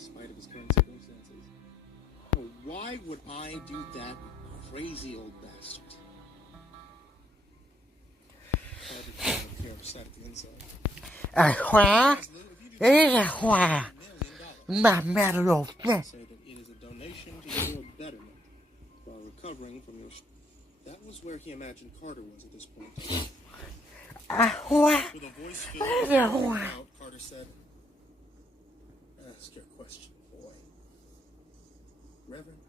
spite of his current circumstances. Oh, why would I do that, crazy old bastard? Upset at the inside. Khóa. Đấy là Hòa. Mà mẹ rồi. Say that it is a donation to your betterment while recovering from your. That was where he imagined Carter was at this point. Hòa. With a voice Đấy filled là with Hòa. doubt, Carter said, "Ask your question, boy. Reverend,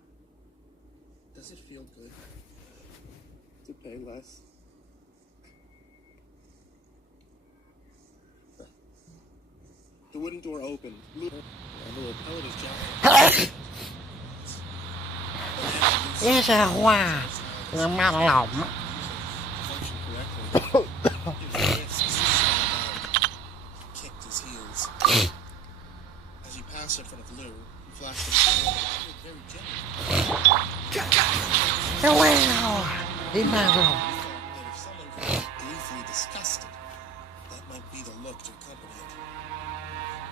does it feel good to pay less?" The wooden door opened. And the pellet is jacket. Đấy là Hòa. Là mà lòng. Function correctly. His wrists kicked his heels. As he passed in front of Lou, he flashed his phone very gently. Wow. Đi mà rồi. That if someone could be gleefully disgusted, that might be the look to accompany it.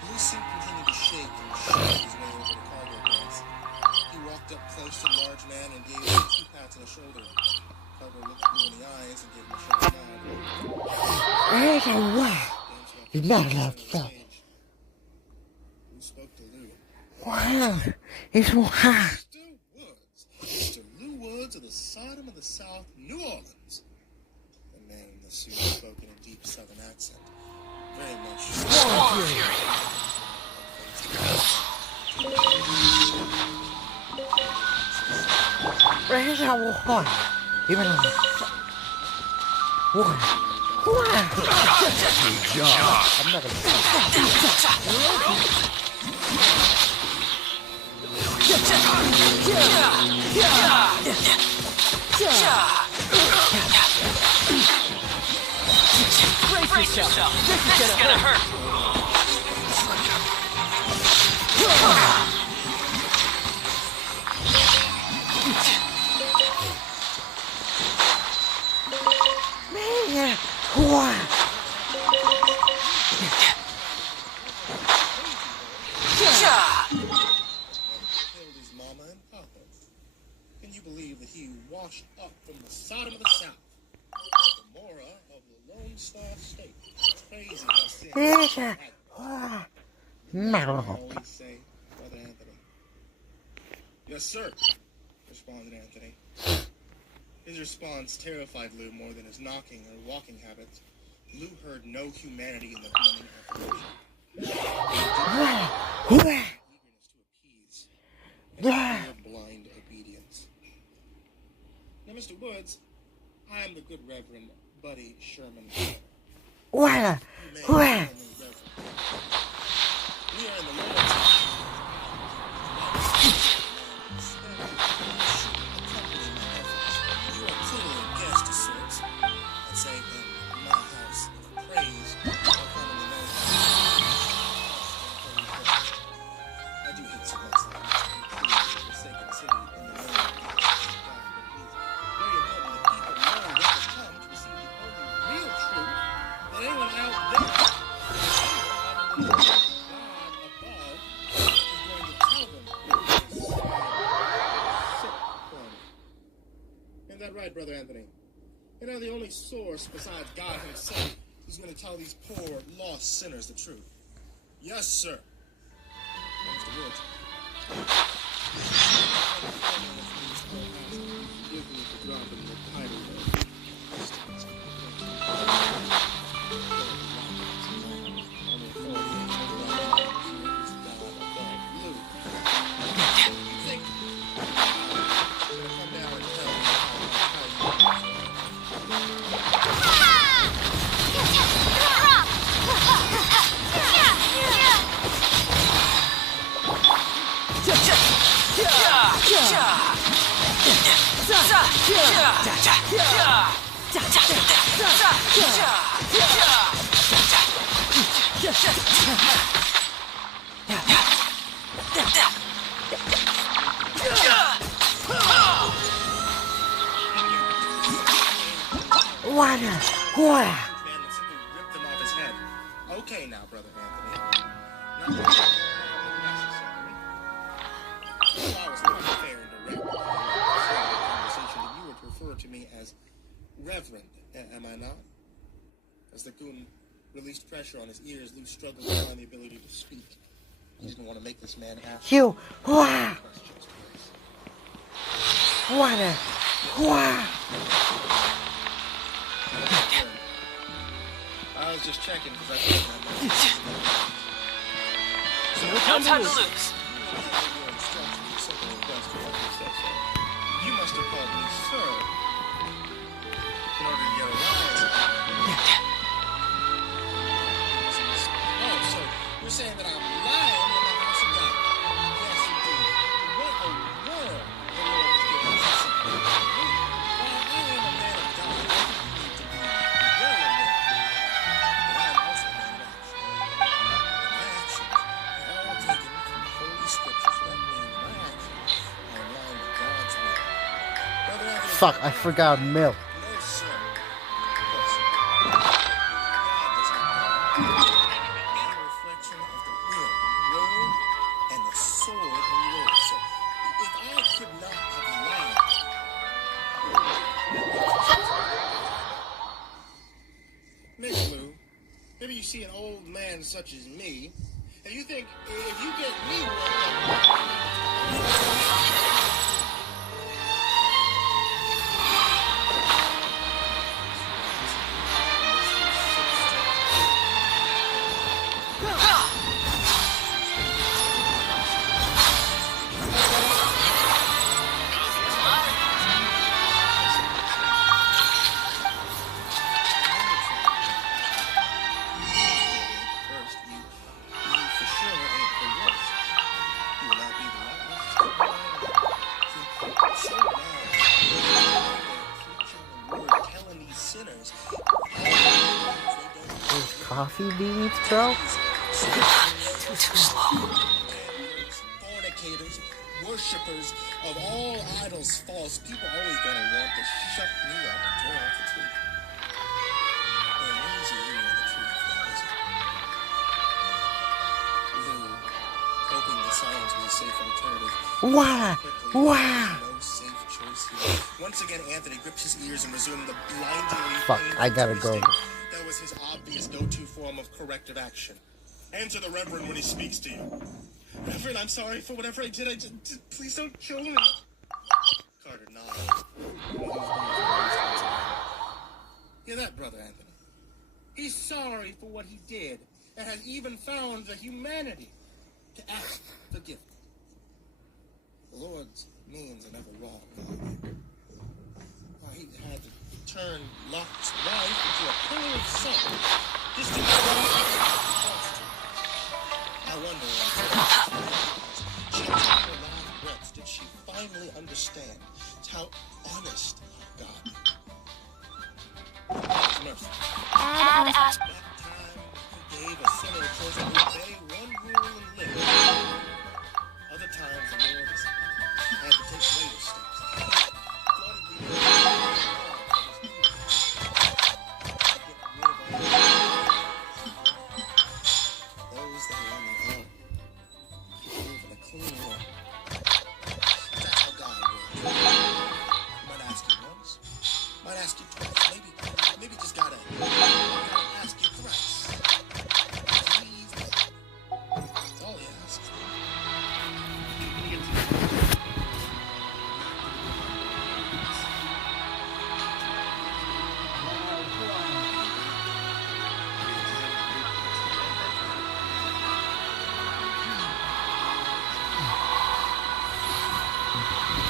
Blue's suit continued to shake and shake his way over the cargo beds. He walked up close to the large man and gave him 2 pats on the shoulder. Cargo looked Blue in the eyes and gave him a sharp nod. Đấy là Hòa. Đi mà làm sao. Who spoke to Lou? Wow. It's Hòa. Mr. Lou Woods of the Sodom of the South, New Orleans. The man in the suit spoke in a deep southern accent. Very much. Đấy là Hòa. Đi mà làm. Hòa. Hòa. Good job. I'm not gonna. Brace yourself. This is gonna hurt. Man. Hòa. Killed his mama and papa. Can you believe that he washed up from the Sodom of the South, the Gomorrah of the Lone Star State? It's crazy how sin. Đấy là Hòa. Mà rồi. Always say, Brother Anthony. Yes, sir, responded Anthony. His response terrified Lou more than his knocking or walking habits. Lou heard no humanity in the human affirmation. Hòa. Eagerness to appease. And sheer blind obedience. Now, Mr. Woods, I am the good Reverend Buddy Sherman. Hòa. You may Hòa. call me Reverend. We are in the Lord's house. You are clearly a guest of sorts. I'd say in my house of praise, or commonly known as I do hate so much that it's the forsaken city in the name of God, but it is very important that people know where to come to receive the only real truth that anyone out there, other than God above, is going to tell them in this sick corner. Isn't that right, Brother Anthony? You know, the only source besides God himself who's going to tell these poor, lost sinners the truth. Yes, sir. Mr. Woods. Forgive me for dropping the title there. What a what? Man that simply ripped them off his head. Okay now, Brother Anthony. Not necessary. refer to me as Reverend, am I not? As the goon released pressure on his ears, Lou struggled to find the ability to speak. He didn't want to make this man ask You. Wah. questions twice. What a. Wah. I was just checking because I thought No time to lose. You must have called me sir in order to get a rise. Oh, so you're saying that I'm lying in the house of God? Yes, indeed. What a world the Lord has given us. While I am a man of God, I think you need to be well aware that I am also a man of action. And my actions are all taken from the Holy Scripture, so that means my actions are in line with God's will. Brother Anthony, Fuck, I forgot milk. no, sir. Listen, God does not lie. He is a reflection of the word, and the sword and word. So, if I could not have lied, maybe, Lou, maybe you see an old man such as me, and you think if you get me worked up, first, you for sure ain't the worst. You will not be the last. So now, preaching the word, telling these sinners, Those coffee beans, bro? Too slow. fornicators, worshippers of all idols false, people always gonna want to shut me up and turn off the truth. Well, when is you hearing the truth, fellas? Lou, hoping the silence was a safe alternative. Wah. Quickly, Wah. no safe choice here. Once again, Anthony gripped his ears and resumed the blindingly Fuck, painful I gotta go. twisting. That was his obvious go-to form of corrective action. Answer the Reverend when he speaks to you. Reverend, I'm sorry for whatever I did. Please don't kill me. Carter nodded. Hear that, Brother Anthony? He's sorry for what he did and has even found the humanity to ask forgiveness. The Lord's means are never wrong. He had to turn Lot's wife into a pool of salt just to I wonder, she took her last breaths, did she finally understand how honest God is? Mercy. Dad asked. That time he gave a son of the choice to obey one rule and live. Other times the Lord has had to take greater steps. Flooded the earth with his people. Get rid of those that are on the road. Live in a clean world. That's how God works. He might ask you once, might ask you twice, maybe just gotta ask you thrice. Please, that's all he asks.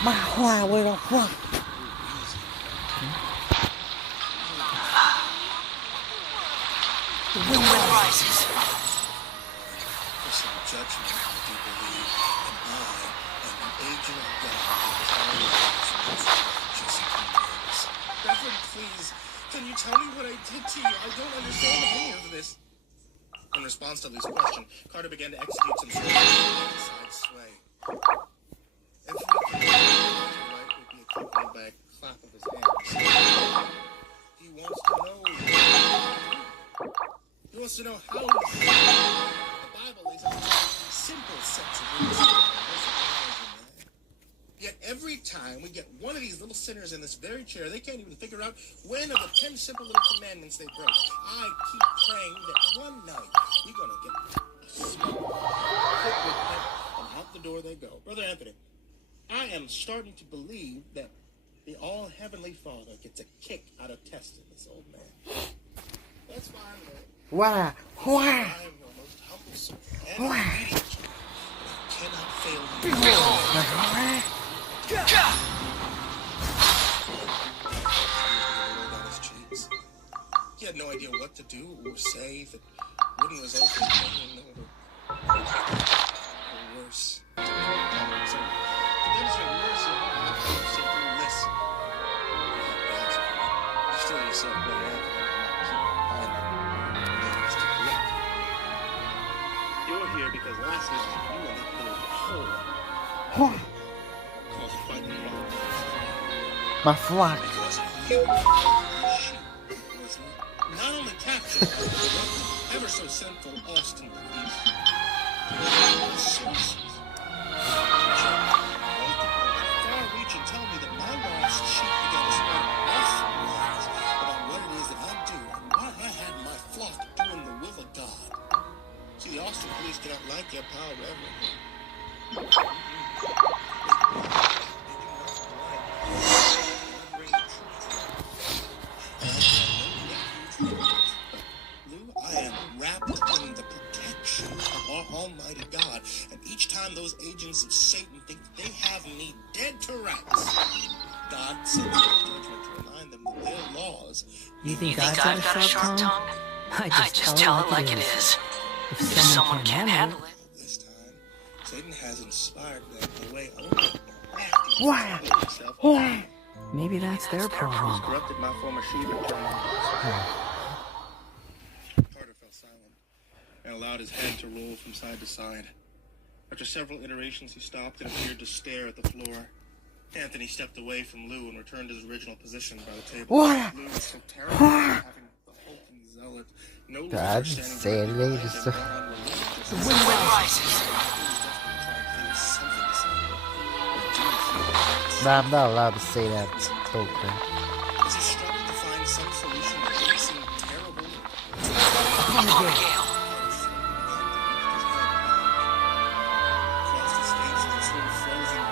My why we don't fuck. The wind rises. For some judgment, if you believe, and I am an agent of God who carries just commands. Reverend, please, can you tell me what I did to you? I don't understand any of this. In response to Lou's question, Carter began to execute some sort of side sway. Every command right would be accompanied by a clap of his hands. He wants to know. He wants to know how he's the Bible lays out simple sets of rules. Yet every time we get one of these little sinners in this very chair, they can't even figure out when of the 10 simple little commandments they broke. I keep praying that one night we're going to get a smoke, and out the door they go. Brother Anthony, I am starting to believe that the all-heavenly Father gets a kick out of testing this old man. That's fine, man. Wow. Wow. I am your most humble servant, and obedient. I cannot fail you. He had no idea what to do or say that wouldn't result in anything or worse. So, to demonstrate mercy, you simply listen. Still yourself, Brother Anthony, and not keep finding ways to correct you. You're here because last night you and that little hole caused quite a problem. My flock. Because you, the sheep, was not only captured by the ever so sinful Austin police, but the sources. Far reach and tell me that my lost sheep began to spread awful lies about what it is that I do and why I had my flock doing the will of God. See, the Austin police do not like your power, Reverend. I am wrapped in the protection of our Almighty God, and each time those agents of Satan think they have me dead to rights, God sends a judgment to remind them that their laws. You think I've got a sharp tongue? I just tell it like it is. If someone can't handle it. This time, Satan has inspired them in a way only Wow. Wow. Maybe that's their problem. corrupted my former sheep and turned them. Carter fell silent and allowed his head to roll from side to side. After several iterations, he stopped and appeared to stare at the floor. Anthony stepped away from Lou and returned to his original position by the table. What? Lou was so terrified of having the hulking zealot no longer I didn't standing say directly anything, behind just him, but on The wind rises. Nah, I'm not allowed to say that. Okay. Is he struggling to find some solution that doesn't seem terrible? Upon the gale. Across his face, the sort of frozen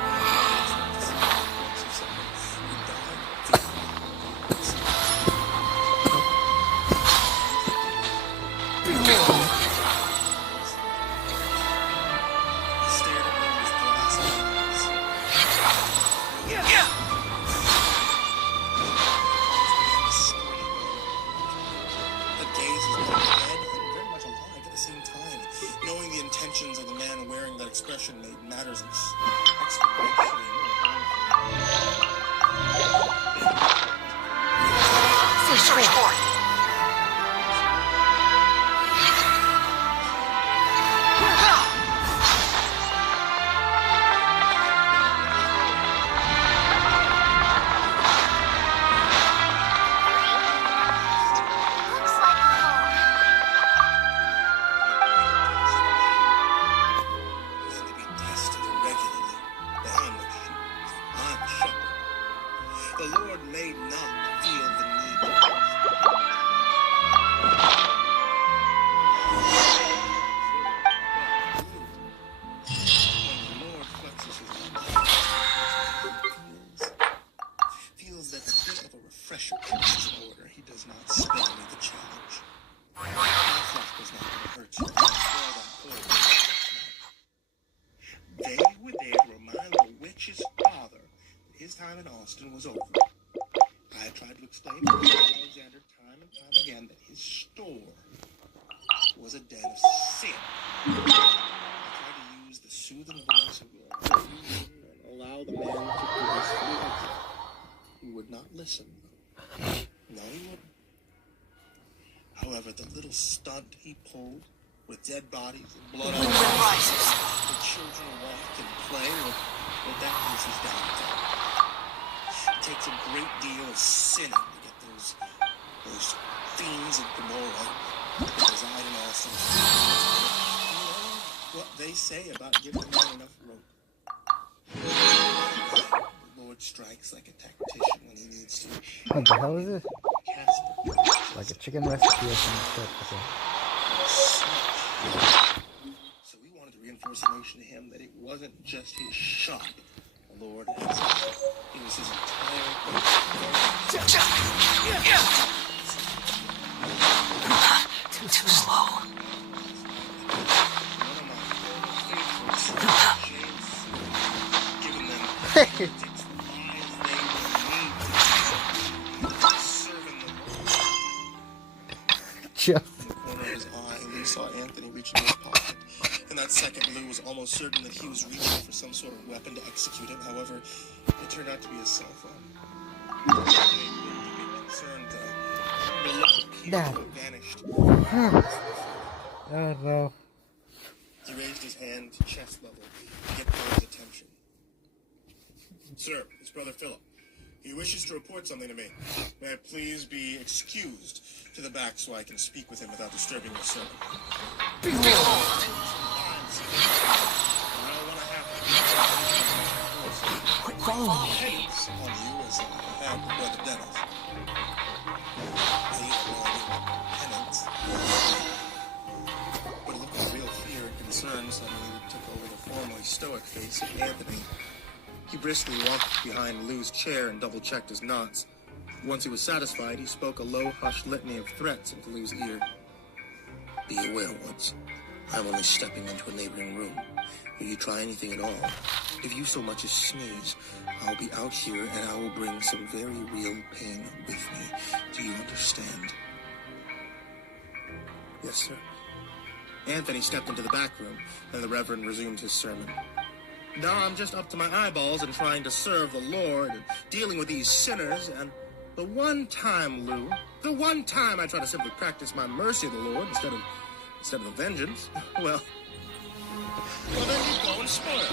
He stared at me with glass eyes. The gaze is both dead and very much alive at the same time. Knowing the intentions of the man wearing that expression made matters exponentially more Search for it. and to be tested regularly. But I'm no sheep. I'm a shepherd. The Lord may not feel the need to when the Lord flexes his feels that a bit of a refresher comes in order. He does not spare me the challenge. My flock was not going to hurt you. They were there to remind the witch's father that his time in Austin was over. I had tried to explain to Alexander time and time again that his store was a den of sin. I tried to use the soothing voice of God and allow the man to blissfully exit. He would not listen. No, he wouldn't. However, the little stunt he pulled with dead bodies and blood on The wind rises. the children walk and play with that person's downfall. It takes a great deal of sinning to get those fiends of Gomorrah to reside in Austin. You know what they say about giving a man enough rope. Lord strikes like a tactician when he needs to. What the hell is this? Casper. Like a chicken recipe or some shit. Okay. So we wanted to reinforce the notion to him that it wasn't just his shop. The Lord has it was his entire Too slow. Giving them serving them. Just. In the corner of his eye, Lou saw Anthony reach into his pocket. In that second, Lou was almost certain that he was reaching for some sort of weapon to execute him. However, it turned out to be a cell phone. Anthony looked a bit concerned, though. The look appeared to have vanished. Oh no. He raised his hand to chest level to get Paul's attention. Sir, it's Brother Philip. He wishes to report something to me. May I please be excused to the back so I can speak with him without disturbing your servant? Quit following me. Penance on you as I have with Brother Dennis. He had no idea what penance. But a look of real fear and concern suddenly took over the formerly stoic face of Anthony. He briskly walked behind Lou's chair and double-checked his knots. Once he was satisfied, he spoke a low, hushed litany of threats into Lou's ear. Be aware, Woods. I'm only stepping into a neighboring room. Will you try anything at all? If you so much as sneeze, I'll be out here and I will bring some very real pain with me. Do you understand? Yes, sir. Anthony stepped into the back room, and the Reverend resumed his sermon. Now I'm just up to my eyeballs in trying to serve the Lord and dealing with these sinners, and the one time, Lou, the one time I try to simply practice my mercy of the Lord instead of the vengeance, well then you go and spoil it.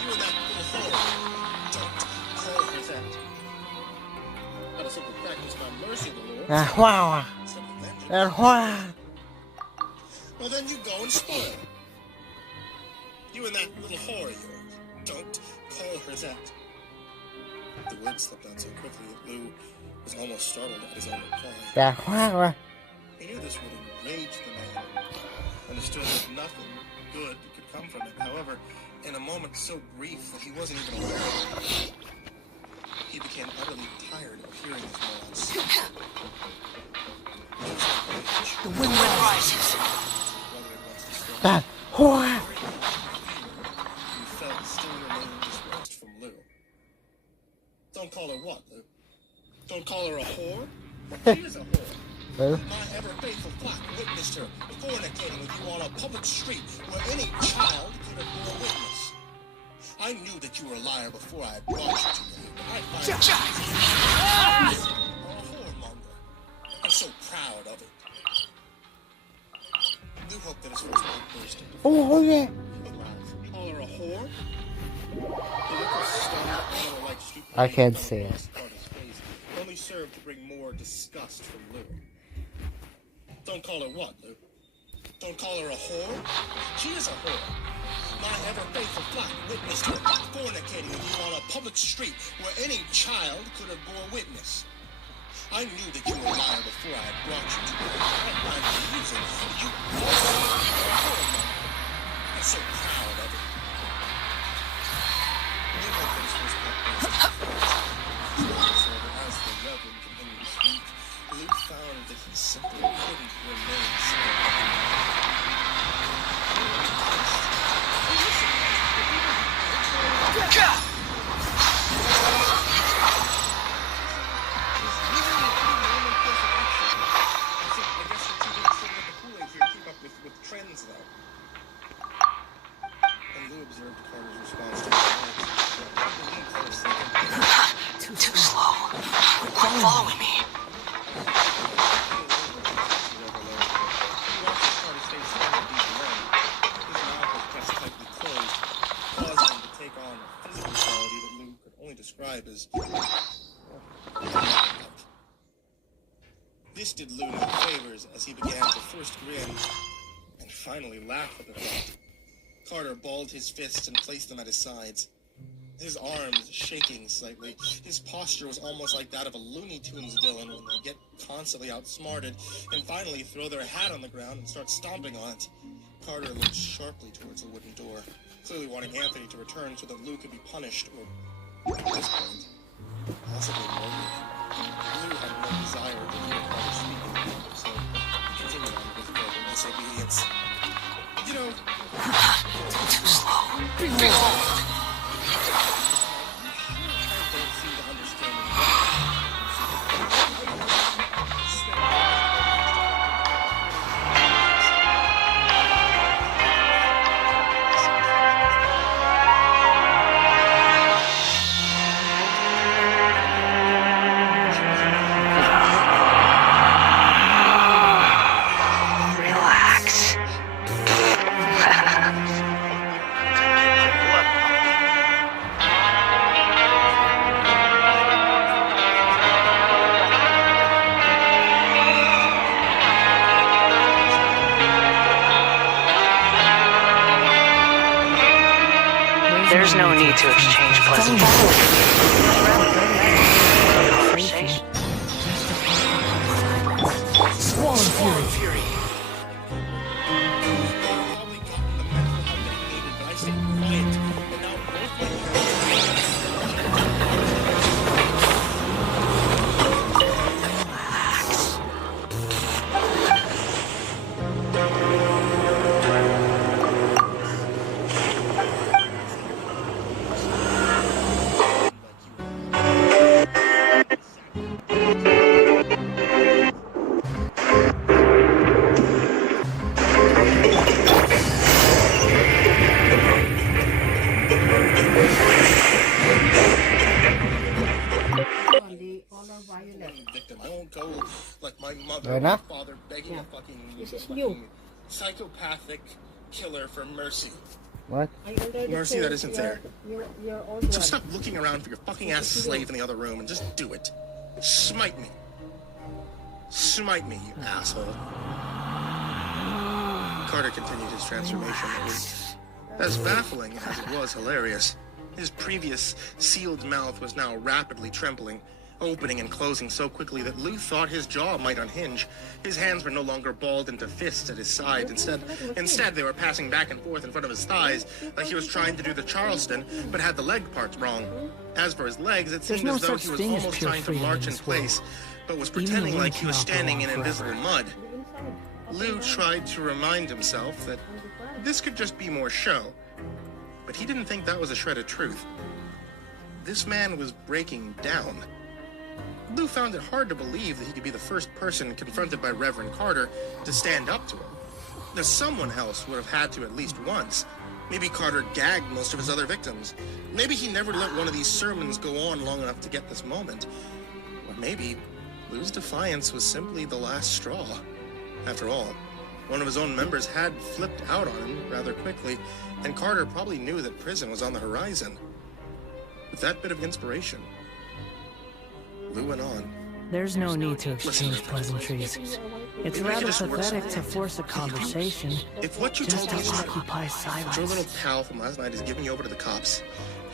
You and that little whore. Don't call her that. Try to simply practice my mercy of the Lord instead of vengeance. Well then you go and spoil it. You and that little whore of yours. Don't call her that. The words slipped out so quickly that Lou was almost startled at his own reply. He knew this would enrage the man. Understood that nothing good could come from it. However, in a moment so brief that he wasn't even aware of it, he became utterly tired of hearing his morons. The wind rises. Whether it was the struggle, he felt still remained distressed from Lou. Don't call her what, Lou? Don't call her a whore? She is a whore. My ever-faithful flock witnessed her fornicating with you on a public street where any child could have bore witness. I knew that you were a liar before I brought you to me. I find you a whoremonger. I'm so proud of it. Lou hoped that his first word burst into Oh yeah. call her a whore? The look of stone animal-like stupidity I can't see it. on his face only served to bring more disgust from Lou. Don't call her what, Lou? Don't call her a whore? She is a whore. My ever-faithful flock witnessed her fornicating with you on a public street where any child could have bore witness. I knew that you were a liar before I had brought you to me. I'm using you. I'm so proud of it. Lou hoped that his first word burst into as the Reverend continued to speak, Lou found that he simply couldn't remain silent. Trends, though. And Lou observed Carter's response to his words. Too slow. Quit following me. Describe as this did Lou no favors as he began to first grin and finally laugh at the thought. Carter balled his fists and placed them at his sides. his arms shaking slightly. His posture was almost like that of a Looney Tunes villain when they get constantly outsmarted and finally throw their hat on the ground and start stomping on it. Carter looked sharply towards the wooden door, clearly wanting Anthony to return so that Lou could be punished, or, at this point, possibly murdered. Lou had no desire to hear Carter speaking, so he continued on with verbal disobedience. You know... Too slow. Behold! There's no need to exchange pleasantries. Swan Fury. Victim. I won't go like my mother Garena? or father begging a fucking psychopathic killer for mercy. What? Mercy that isn't there. So stop looking around for your fucking ass slave in the other room and just do it. Smite me. Smite me, you asshole. Carter continued his transformation. It was as baffling as it was hilarious. His previous sealed mouth was now rapidly trembling, opening and closing so quickly that Lou thought his jaw might unhinge. His hands were no longer balled into fists at his side. Instead, they were passing back and forth in front of his thighs, like he was trying to do the Charleston, but had the leg parts wrong. As for his legs, it seemed as though he was almost trying to march in place, but was pretending like he was standing in invisible mud. Lou tried to remind himself that this could just be more show, but he didn't think that was a shred of truth. This man was breaking down. Lou found it hard to believe that he could be the first person confronted by Reverend Carter to stand up to him. That someone else would have had to at least once. Maybe Carter gagged most of his other victims. Maybe he never let one of these sermons go on long enough to get this moment. Or maybe Lou's defiance was simply the last straw. After all, one of his own members had flipped out on him rather quickly, and Carter probably knew that prison was on the horizon. With that bit of inspiration, Lou went on. There's no need to exchange pleasantries. It's rather pathetic to force a conversation If what you just told me to is true, occupy if your little silence. pal from last night is giving you over to the cops,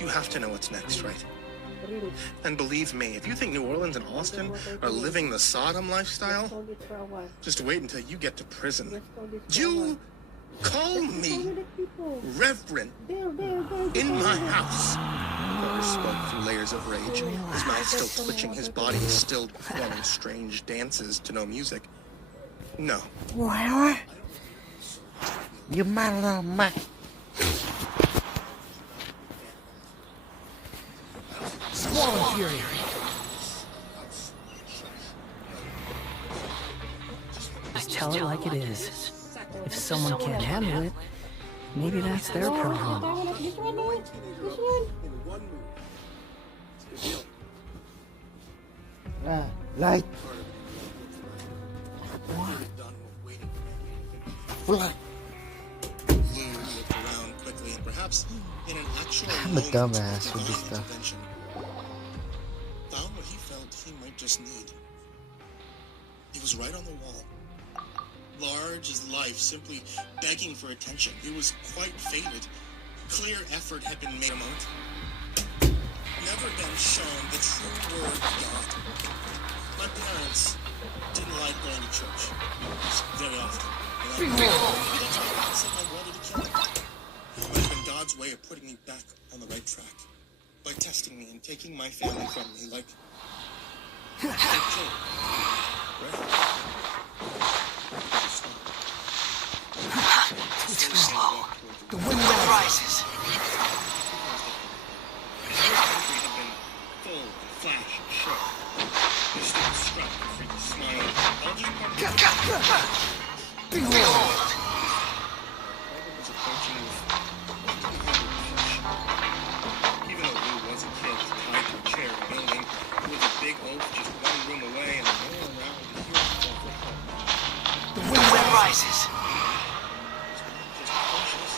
you have to know what's next, right? And believe me, if you think New Orleans and Austin are living the Sodom lifestyle, just wait until you get to prison. You call me Reverend in my house. Carter spoke through layers of rage, his mouth still twitching, his body still performing strange dances to no music. No. What? You my little man. Swan Fury. Just tell it like it is. If someone can't handle it, maybe that's their problem. Light. Blood. Lou looked around quickly and perhaps in an actual I'm a moment dumbass of with this divine stuff. intervention, found what he felt he might just need. He was right on the wall, large as life, simply begging for attention. He was quite faded. Clear effort had been made a moment. never been shown the true word of God. My parents didn't like going to church very often. That's why God sent my brother to kill me. It might have been God's way of putting me back on the right track. By testing me and taking my family from me like... Too slow. The wind rises. Full and flash and show. Your stupid strut and freaky smile. All just part of the Behold! was approaching with even though Lou was a kid tied to a chair in a building, it was a big oaf just one room away and no one around to hear himself for help. The wind rises. Just cautious.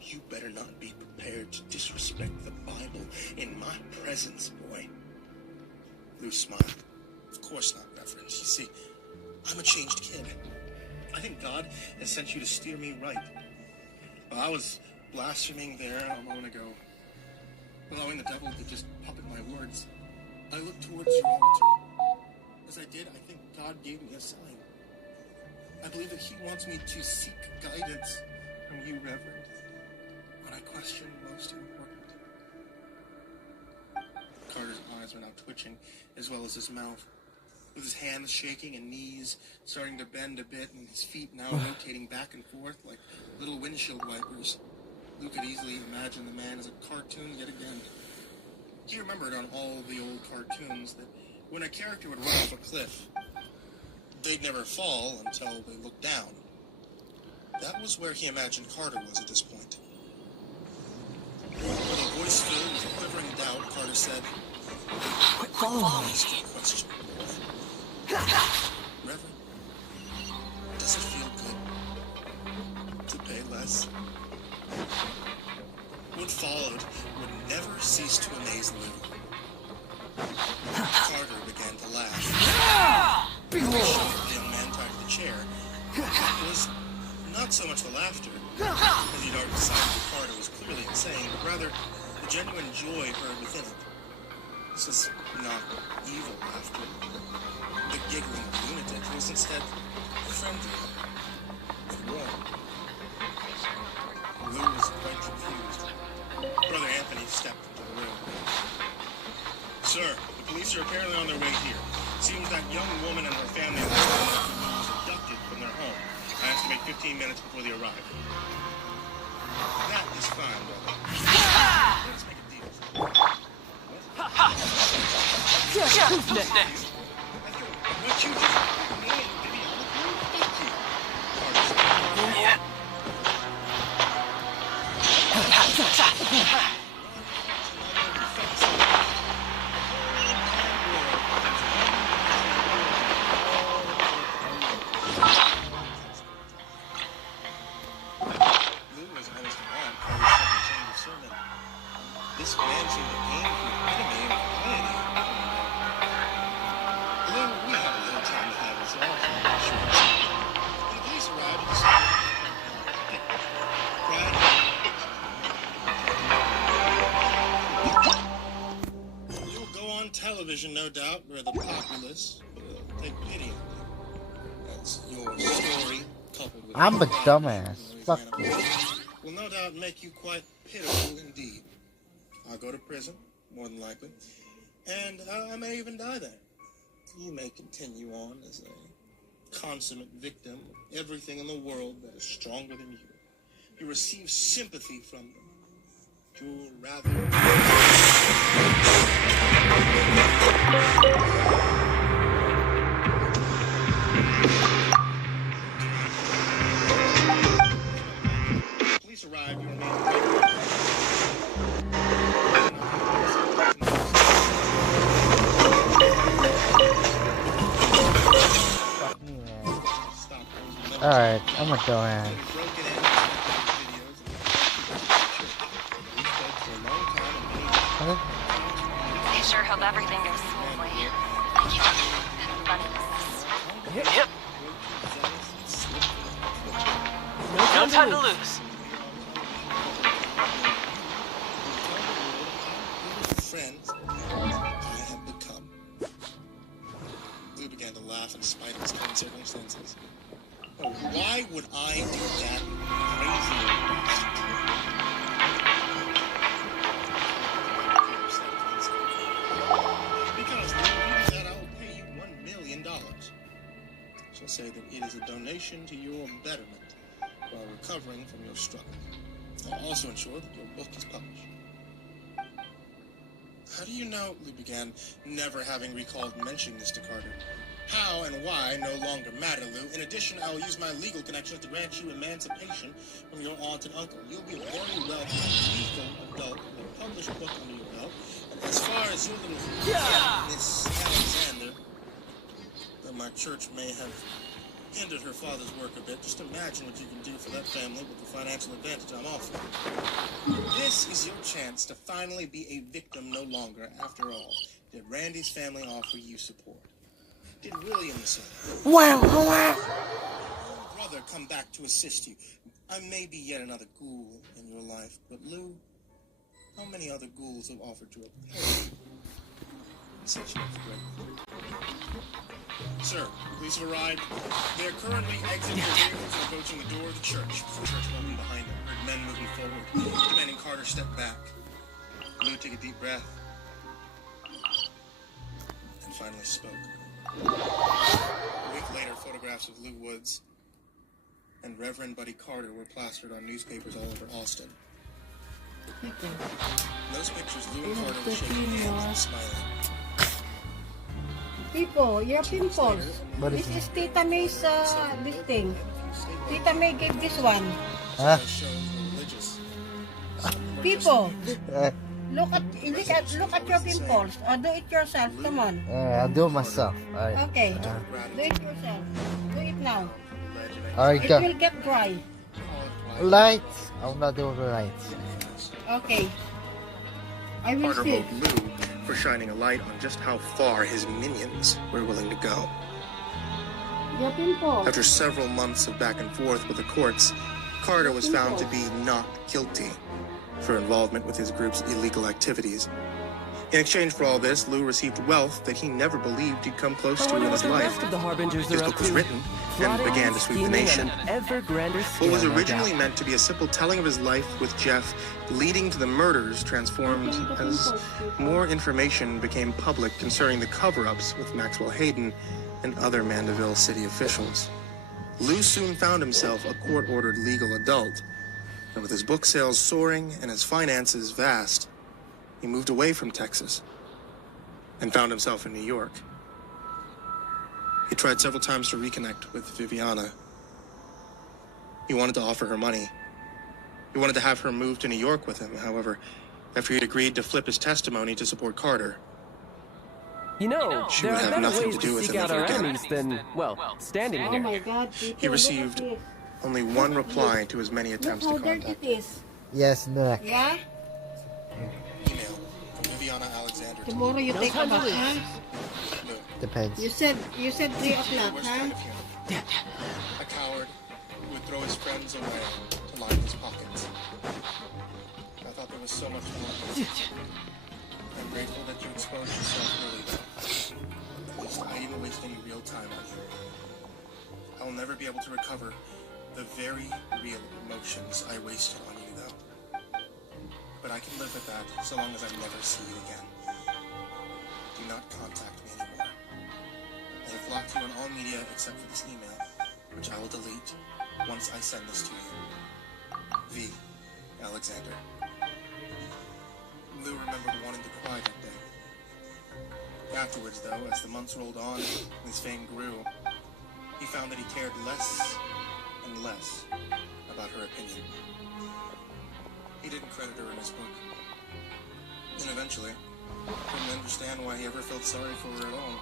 You better not be prepared to disrespect the Bible in my presence, boy. Lou smiled. Of course not, Reverend. You see, I'm a changed kid. I think God has sent you to steer me right. While I was blaspheming there a moment ago, allowing the devil to just puppet my words, I looked towards your altar. As I did, I think God gave me a sign. I believe that he wants me to seek guidance from you, Reverend, when I question most important. Carter's eyes were now twitching, as well as his mouth, with his hands shaking and knees starting to bend a bit, and his feet now rotating back and forth like little windshield wipers. Lou could easily imagine the man as a cartoon yet again. He remembered on all the old cartoons that when a character would run off a cliff, they'd never fall until they looked down. That was where he imagined Carter was at this point. With a voice filled with quivering doubt, Carter said, Follow me. Ask you a question, boy. Reverend, does it feel good to pay less? What followed would never cease to amaze Lou. Carter began to laugh. The young man tied to the chair. It was not so much the laughter, as he'd already decided that Carter was clearly insane, but rather the genuine joy heard within it. This was not evil laughter. The giggling lunatic was instead friendly and warm. Lou was quite confused. Brother Anthony stepped into the room. Sir, the police are apparently on their way here. Seems that young woman and her family was abducted from their home. I estimate 15 minutes before they arrive. That is fine, brother. Let's make a deal. Who's next? What you just me and Vivian, fuck you. Yeah. This man seemed to aim for the enemy of piety. Lou, we have a little time to have this off. Sure. When the police arrived at the scene, Brad, you'll go on television, no doubt, where the populace will take pity on you. That's your story, coupled with... I'm a dumbass. Fuck you. Will no doubt make you quite pitiful indeed. I'll go to prison, more than likely, and I may even die there. You may continue on as a consummate victim of everything in the world that is stronger than you. You receive sympathy from them. You'll rather... Police arrived, you remain... Alright, I'm a dumbass. sure hope everything goes smoothly. I keep on funny. Yep. No time to lose. Friends I have become. Lou began to laugh in spite of his current circumstances. Oh, why would I do that crazy? Because when you do that, I will pay you $1 million. She'll say that it is a donation to your betterment while recovering from your struggle. I'll also ensure that your book is published. How do you know, Lou began, never having recalled mentioning this to Carter? How and why no longer matter, Lou. In addition, I will use my legal connections to grant you emancipation from your aunt and uncle. You'll be a very wealthy, legal adult with a published book under your belt. And as far as your little Miss Alexander, though my church may have hindered her father's work a bit, just imagine what you can do for that family with the financial advantage I'm offering. This is your chance to finally be a victim no longer. After all, did Randy's family offer you support? Did William the same? Well, Brother come back to assist you. I may be yet another ghoul in your life, but Lou, how many other ghouls have offered you a pay? Such an great. Sir, police have arrived. They are currently exiting the vehicles and approaching the door of the church. The church opened behind them. Heard men moving forward, demanding Carter step back. Lou took a deep breath and finally spoke. A week later, photographs of Lou Woods and Reverend Buddy Carter were plastered on newspapers all over Austin. In those pictures, Lou and Carter were shaking hands and smiling. People, your pimples. This is Tita May's this thing. Tita May gave this one. Huh? People, look at your pimples. Or do it yourself. Come on. I'll do it myself. Alright. Okay. Do it yourself. Do it now. Alright, It go. will get dry. Lights. I'm not doing the lights. Okay. I will Carter see. hauled Lou for shining a light on just how far his minions were willing to go. Your pimples. After several months of back and forth with the courts, Carter was found to be not guilty for involvement with his group's illegal activities. In exchange for all this, Lou received wealth that he never believed he'd come close to in his life. Of the Harbingers His are book up was to. written and began to sweep the nation. Ever grander What was scale, no originally doubt. meant to be a simple telling of his life with Jeff, leading to the murders, transformed as more information became public concerning the cover-ups with Maxwell Hayden and other Mandeville city officials. Lou soon found himself a court-ordered legal adult, and with his book sales soaring and his finances vast, he moved away from Texas and found himself in New York. He tried several times to reconnect with Viviana. He wanted to offer her money. He wanted to have her move to New York with him. However, after he'd agreed to flip his testimony to support Carter, You know, She there would are have better nothing ways to do to with seek him out ever our again. enemies than, well, standing Oh here. my God. People, he received look at only one reply to his many this. attempts Look to how dirty contact it him. is. Yes, Nick. Yeah? Email from Viviana Alexander. Tomorrow you take a bath, huh? Lou, Depends. You said 3 o'clock, worst huh? kind of human. A coward who would throw his friends away to line his pockets. I thought there was so much more. I'm grateful that you exposed yourself early, though. At least I didn't waste any real time on you. I will never be able to recover the very real emotions I wasted on you, though. But I can live with that so long as I never see you again. Do not contact me anymore. I have blocked you on all media except for this email, which I will delete once I send this to you. V. Alexander. Lou remembered wanting to cry that day. Afterwards, though, as the months rolled on and his fame grew, he found that he cared less and less about her opinion. He didn't credit her in his book. And eventually, couldn't understand why he ever felt sorry for her at all.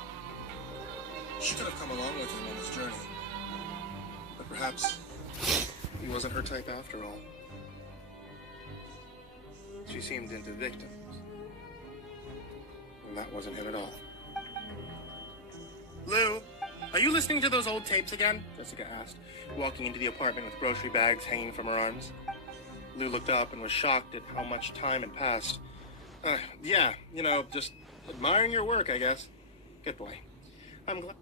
She could have come along with him on his journey. But perhaps he wasn't her type after all. She seemed into victims. And that wasn't him at all. Lou, are you listening to those old tapes again? Jessica asked, walking into the apartment with grocery bags hanging from her arms. Lou looked up and was shocked at how much time had passed. Yeah, you know, just admiring your work, I guess. Good boy. I'm glad.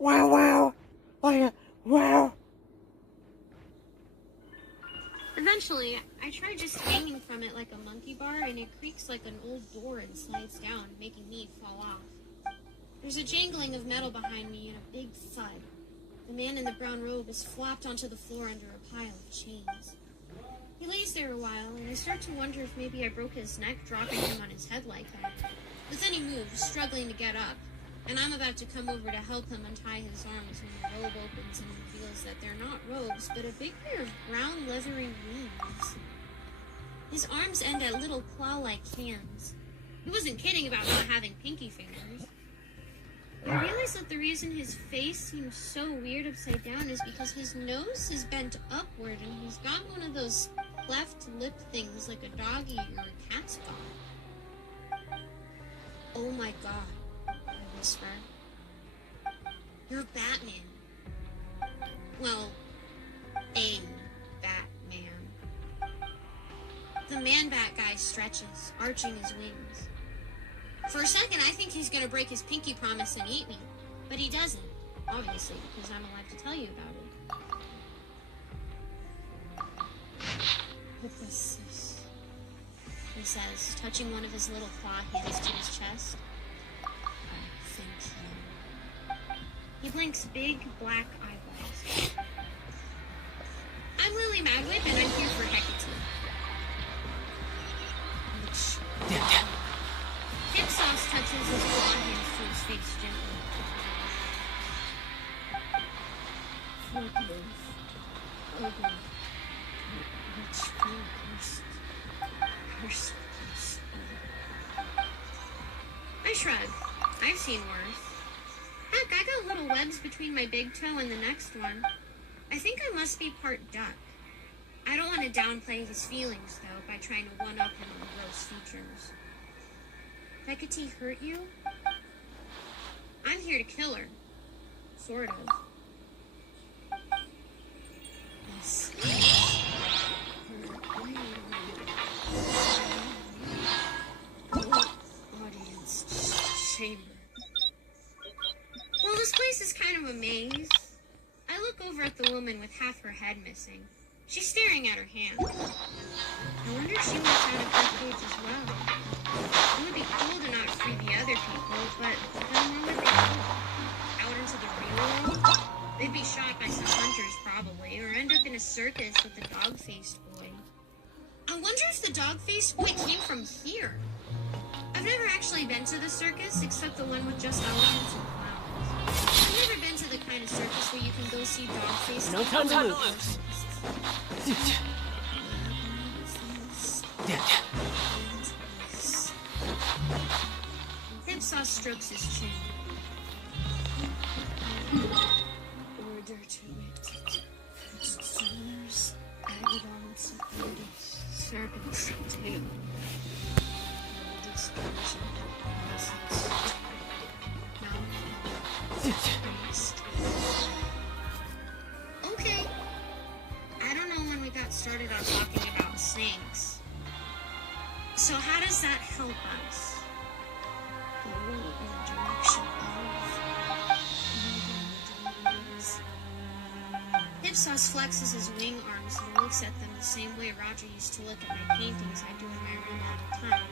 Wow, wow. Oh, yeah. Wow. Eventually, I tried just hanging from it like a monkey bar, and it creaks like an old door and slides down, making me fall off. There's a jangling of metal behind me and a big thud. The man in the brown robe is flopped onto the floor under a pile of chains. He lays there a while, and I start to wonder if maybe I broke his neck dropping him on his head like that. But then he moves, struggling to get up, and I'm about to come over to help him untie his arms when the robe opens and reveals that they're not robes, but a big pair of brown leathery wings. His arms end at little claw-like hands. He wasn't kidding about not having pinky fingers. I realize that the reason his face seems so weird upside down is because his nose is bent upward and he's got one of those cleft lip things like a doggy or a cat's paw. Oh my god, I whisper. You're Batman. Well, a Batman. The man-bat guy stretches, arching his wings. For a second, I think he's gonna break his pinky promise and eat me. But he doesn't, obviously, because I'm alive to tell you about it. What is this? He says, touching one of his little claw hands to his chest. Thank you. He blinks big, black eyeballs. I'm Lily Madwip, and I'm here for Hecate. Hip Sauce touches his claw hands to his face gently. Forgive. Ugly. Rich cursed. I shrug. I've seen worse. Heck, I got little webs between my big toe and the next one. I think I must be part duck. I don't want to downplay his feelings, though, by trying to one-up him on gross features. Hecate hurt you? I'm here to kill her. Sort of. Yes. Audience chamber. Well, this place is kind of a maze. I look over at the woman with half her head missing. She's staring at her hand. I wonder if she wants out of her cage as well. It would be cool to not free the other people, but then where would they go? Out into the real world? They'd be shot by some hunters, probably, or end up in a circus with the dog-faced boy. I wonder if the dog-faced boy came from here. I've never actually been to the circus, except the one with just elephants and clowns. I've never been to the kind of circus where you can go see dog-faced... No time to lose. Hip Sauce strokes his chin. Order to it. Sinners, vagabonds, and serpents, tail. Dispersion, essence. Mouth, okay. I don't know when we got started on talking about snakes. So how does that help us? Go in the direction of dreams. Hip Sauce flexes his wing arms and looks at them the same way Roger used to look at my paintings I do in my room all the time.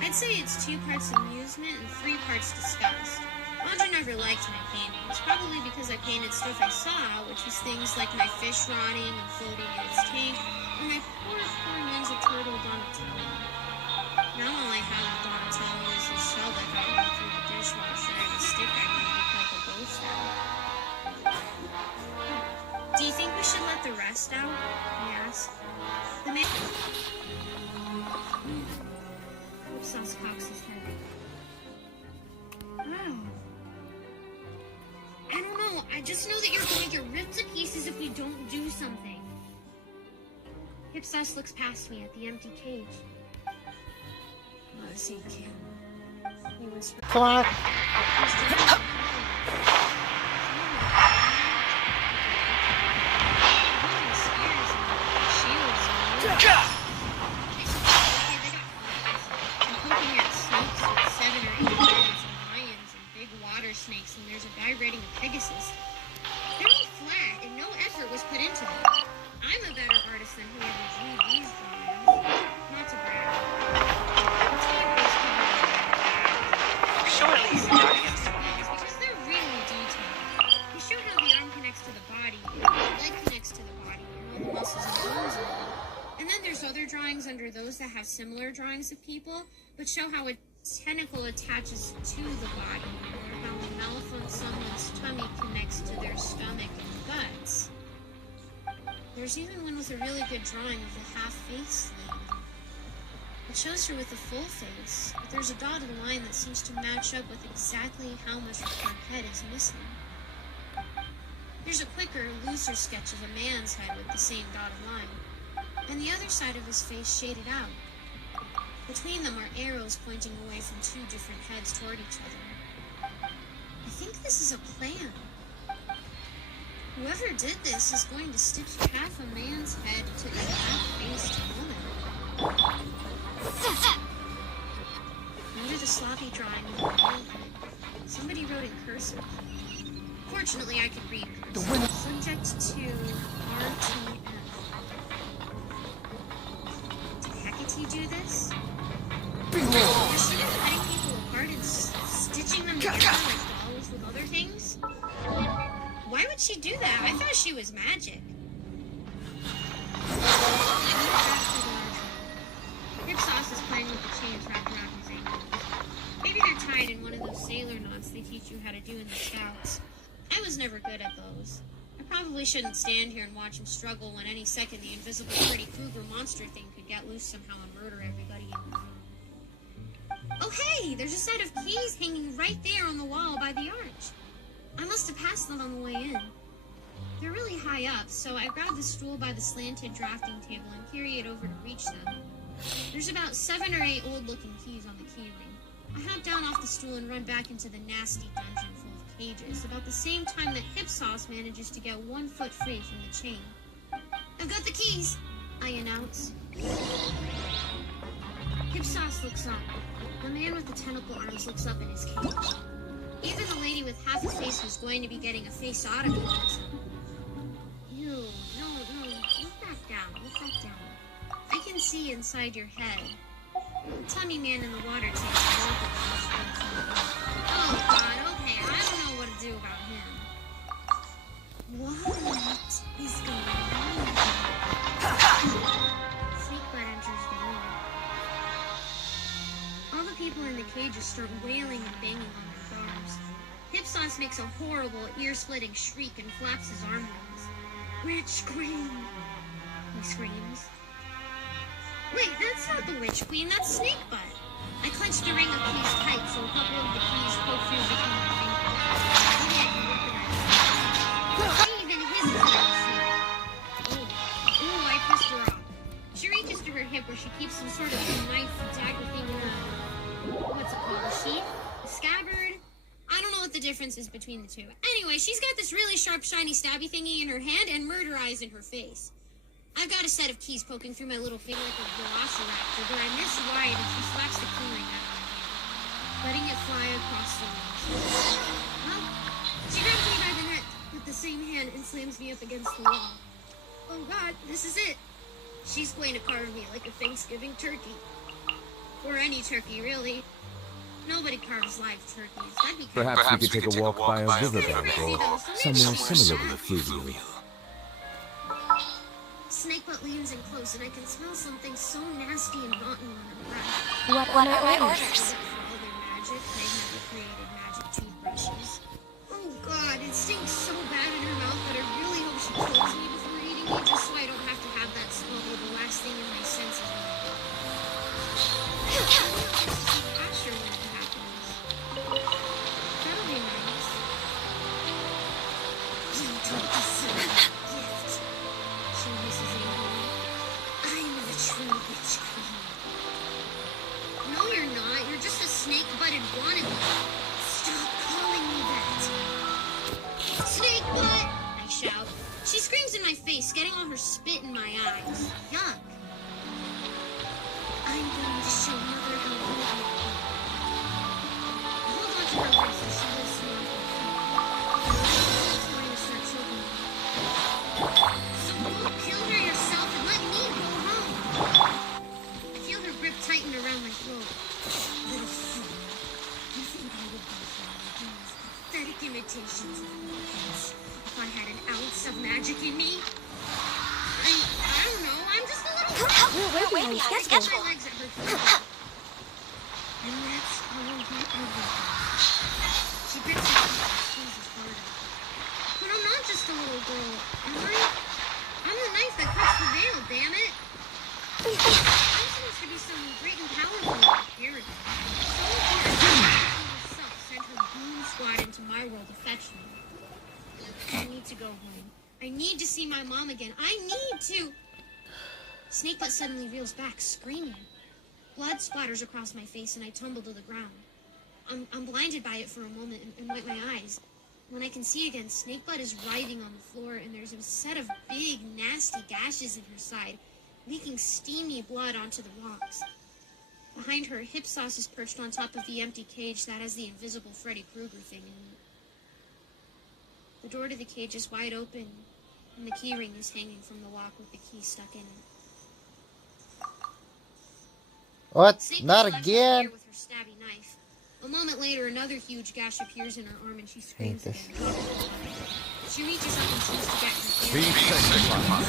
I'd say it's 2 parts amusement and 3 parts disgust. Roger never liked my paintings, probably because I painted stuff I saw, which was things like my fish rotting and floating in its tank, or my poor Ninja Turtle Donatello. Now all I have with Donatello is his shell that got run through the dishwasher and a stick I made look like a ghost out. Do you think we should let the rest out? He asked. The man... Hip Sauce cocks his head. Wow. I don't know. I just know that you're going to get ripped to pieces if we don't do something. Hip Sauce looks past me at the empty cage. was he, Kim? He was. Fuck. Snakes, and there's a guy riding a Pegasus. They're all flat, and no effort was put into them. I'm a better artist than whoever drew these drawings. Not to brag. Surely the audience. Because they're really detailed. They show how the arm connects to the body, the leg connects to the body, and all the muscles and bones are there. And then there's other drawings under those that have similar drawings of people, but show how a tentacle attaches to the body, or how a mouth on someone's tummy connects to their stomach and guts. There's even one with a really good drawing of the half-face lady. It shows her with a full face, but there's a dotted line that seems to match up with exactly how much of her head is missing. There's a quicker, looser sketch of a man's head with the same dotted line, and the other side of his face shaded out. Between them are arrows pointing away from two different heads toward each other. I think this is a plan. Whoever did this is going to stitch half a man's head to a half-faced woman. Under the sloppy drawing of the real head, somebody wrote in cursive. Fortunately, I could read cursive. Subject to RTF. Did Hecate do this? Instead of cutting people apart and stitching them together like dolls with other things? Why would she do that? I thought she was magic. Hipsos is playing with the chains wrapped around his ankles. Maybe they're tied in one of those sailor knots they teach you how to do in the Scouts. I was never good at those. I probably shouldn't stand here and watch him struggle when any second the invisible Freddy Krueger monster thing could get loose somehow and murder everybody in the room. Oh hey, there's a set of keys hanging right there on the wall by the arch. I must have passed them on the way in. They're really high up, so I grabbed the stool by the slanted drafting table and carry it over to reach them. There's about 7 or 8 old-looking keys on the key ring. I hop down off the stool and run back into the nasty dungeon full of cages, about the same time that Hipsos manages to get 1 foot free from the chain. I've got the keys, I announce. Hipsos looks up. The man with the tentacle arms looks up in his cage. Even the lady with half a face who's going to be getting a faceotomy looks up. Ew, no, look back down. I can see inside your head. The tummy man in the water tank. Oh god, okay, I don't know what to do about him. What is going on? Snakebite enters the room. All the people in the cages start wailing and banging on their doors. Hipsos makes a horrible, ear-splitting shriek and flaps his arm wings. Witch Queen! He screams. Wait, that's not the Witch Queen, that's Snakebite. I clench the ring of keys tight so a couple of the keys poke through between my fingers. Maybe I can work it out. Even his is Ooh, I pissed her off. She reaches to her hip where she keeps some sort of knife and dagger thing in her, what's it called, a sheath? A scabbard? I don't know what the difference is between the two. Anyway, she's got this really sharp, shiny, stabby thingy in her hand and murder eyes in her face. I've got a set of keys poking through my little finger like a velociraptor, but I miss wide and she slaps the key ring out of my hand, letting it fly across the room. Well, she grabs me by the neck with the same hand and slams me up against the wall. Oh god, this is it. She's going to carve me like a Thanksgiving turkey. Or any turkey, really. Nobody carves live turkeys. That'd be Perhaps we could take a walk by a riverbank or somewhere similar to fluvial. Snakebite leans in close, and I can smell something so nasty and rotten on her breath. What are my orders? For all their magic, they never created magic toothbrushes. Oh god, it stinks so bad in her mouth that I really hope she kills me before eating me, just so I don't have to have that swallow the last thing in my senses when I go. Asher when it happens. That'll be nice. You don't deserve that gift. She hisses angrily. I'm the true witch queen. No, you're not. getting all her spit in my eyes. Yuck. I'm going to show Mother how old I am. Hold on to her wrist as she lifts me off her feet. She's going to start choking me. So go kill her yourself and let me go home. I feel her grip tighten around my throat. Little fool. You think I would go for one of these pathetic imitations of weapons if I had an ounce of magic in me? I don't know. I'm just a little... We're waiting on schedule. My legs at her feet. And that's all you ever. She grips her feet and squeezes harder. But I'm not just a little girl, am I? I'm the knife that cuts the veil, damn it. I'm supposed to be someone great and powerful, apparently. Someone herself sent her goon squad into my world to fetch me. I need to go home. I need to see my mom again. I need to... Snakebutt suddenly reels back, screaming. Blood splatters across my face and I tumble to the ground. I'm blinded by it for a moment and wipe my eyes. When I can see again, Snakebutt is writhing on the floor and there's a set of big, nasty gashes in her side, leaking steamy blood onto the rocks. Behind her, Hip Sauce is perched on top of the empty cage that has the invisible Freddy Krueger thing in it. The door to the cage is wide open, and the key ring is hanging from the lock with the key stuck in it. What? Snake Not is left again? here with her stabby knife. A moment later, another huge gash appears in her arm, and she screams Hate this. again. She reaches up and seems to get her Be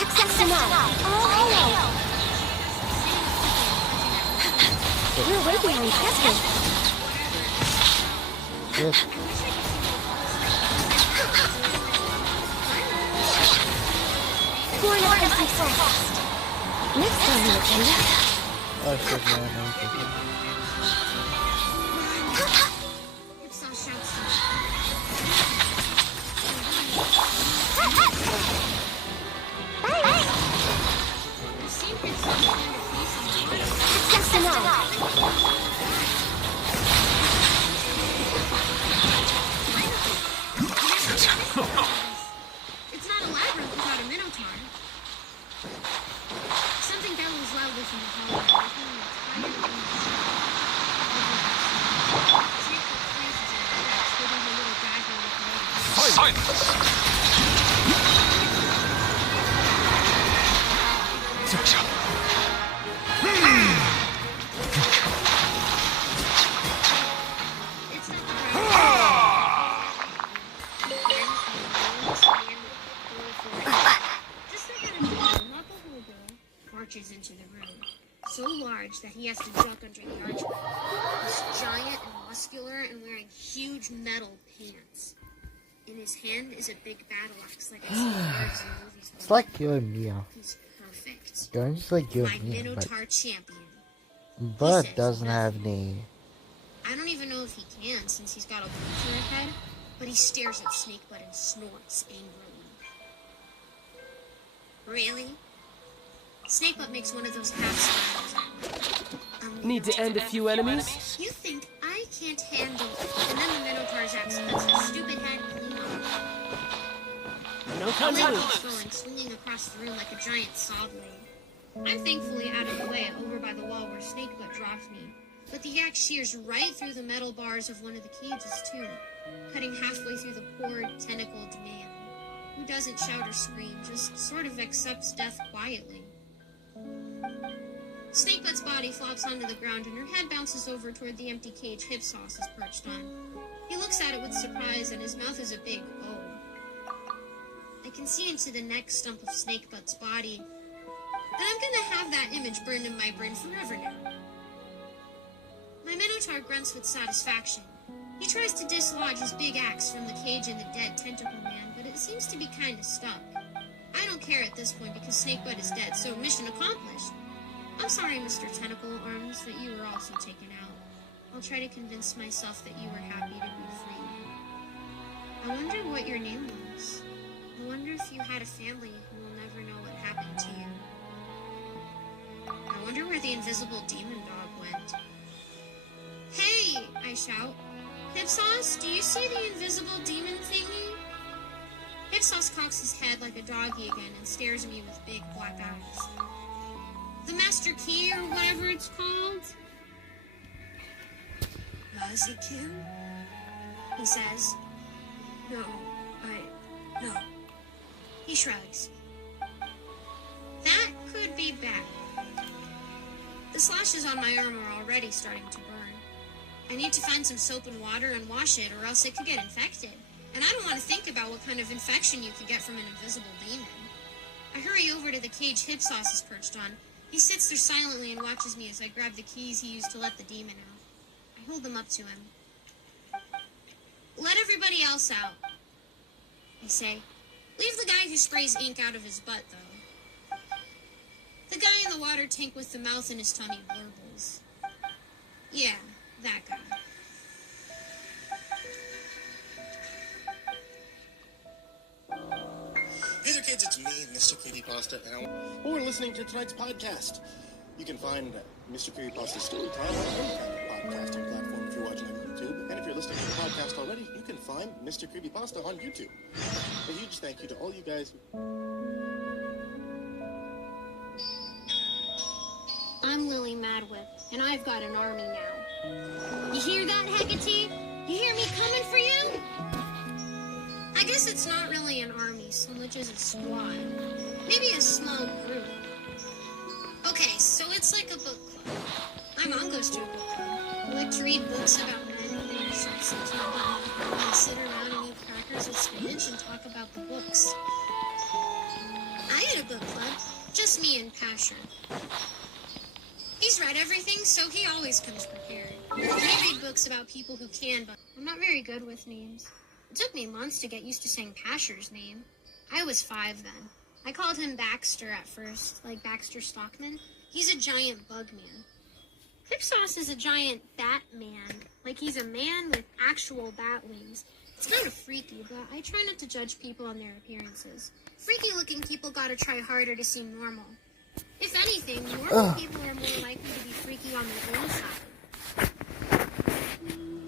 Access denied. All hail. We're waiting on schedule. Yes. Score not as success. Next time, Nintendo. Oh shit, man. I'm thinking. Hip Sauce shouts I've seen Hip Sauce stand a piece of water. Access denied. It's not a labyrinth without a minotaur. Something bellows loudly from the hallway, making an entire room shake. Snake freezes in her tracks, holding her little dagger with her other hand. It's not the just ahead of him, not the whole girl, marches into the room. So large that he has to duck under the archway. He's giant and muscular and wearing huge metal pants. In his hand is a big battle axe like I've seen birds in movies. It's like you and me. He's perfect. Going just like you My and me. Minotaur champion. But says doesn't have nothing. any. I don't even know if he can since he's got a laser head, but he stares at Snakebutt and snorts angrily. Really? Snakebutt makes one of those half smiles. Need to end a few enemies? You think I can't handle it? And then the Minotaur's axe cuts his stupid head clean off. No time The to blade lose. keeps going, swinging across the room like a giant saw blade. I'm thankfully out of the way, over by the wall where Snakebutt dropped me. But the axe shears right through the metal bars of one of the cages, too, cutting halfway through the poor, tentacled man, who doesn't shout or scream, just sort of accepts death quietly. Snakebutt's body flops onto the ground, and her head bounces over toward the empty cage Hip Sauce is perched on. He looks at it with surprise, and his mouth is a big O. I can see into the neck stump of Snakebutt's body, and I'm gonna have that image burned in my brain forever now. My Minotaur grunts with satisfaction. He tries to dislodge his big axe from the cage and the dead tentacle man, but it seems to be kinda stuck. I don't care at this point because Snakebutt is dead, so mission accomplished. I'm sorry, Mr. Tentacle Arms, that you were also taken out. I'll try to convince myself that you were happy to be free. I wonder what your name was. I wonder if you had a family who will never know what happened to you. I wonder where the invisible demon dog went. Hey! I shout. Hipsauce, do you see the invisible demon thingy? Hipsauce cocks his head like a doggy again and stares at me with big black eyes. The master key, or whatever it's called? Was it Kim? He says. No. He shrugs. That could be bad. The slashes on my arm are already starting to burn. I need to find some soap and water and wash it, or else it could get infected. And I don't want to think about what kind of infection you could get from an invisible demon. I hurry over to the cage Hipsauce is perched on. He sits there silently and watches me as I grab the keys he used to let the demon out. I hold them up to him. Let everybody else out, I say. Leave the guy who sprays ink out of his butt, though. The guy in the water tank with the mouth in his tummy blurbles. Yeah, that guy. Hey there, kids, it's me, Mr. Creepypasta, and we're listening to tonight's podcast. You can find Mr. Creepypasta's Storytime on any kind of podcasting platform if you're watching on YouTube. And if you're listening to the podcast already, you can find Mr. Creepypasta on YouTube. A huge thank you to all you guys. I'm Lily Madwip, and I've got an army now. You hear that, Hecate? You hear me coming for you? I guess it's not really an army so much as a squad. Maybe a small group. Okay, so it's like a book club. My mom goes to a book club. We like to read books about men who wear shirts and tie-dye, and sit around and eat crackers with spinach and talk about the books. I had a book club, just me and Pasher. He's read everything, so he always comes prepared. I read books about people who can, but I'm not very good with names. It took me months to get used to saying Pasher's name. I was 5 then. I called him Baxter at first, like Baxter Stockman. He's a giant bug man. Hipsauce is a giant bat man, like he's a man with actual bat wings. It's kind of freaky, but I try not to judge people on their appearances. Freaky-looking people gotta try harder to seem normal. If anything, normal people are more likely to be freaky on their own side.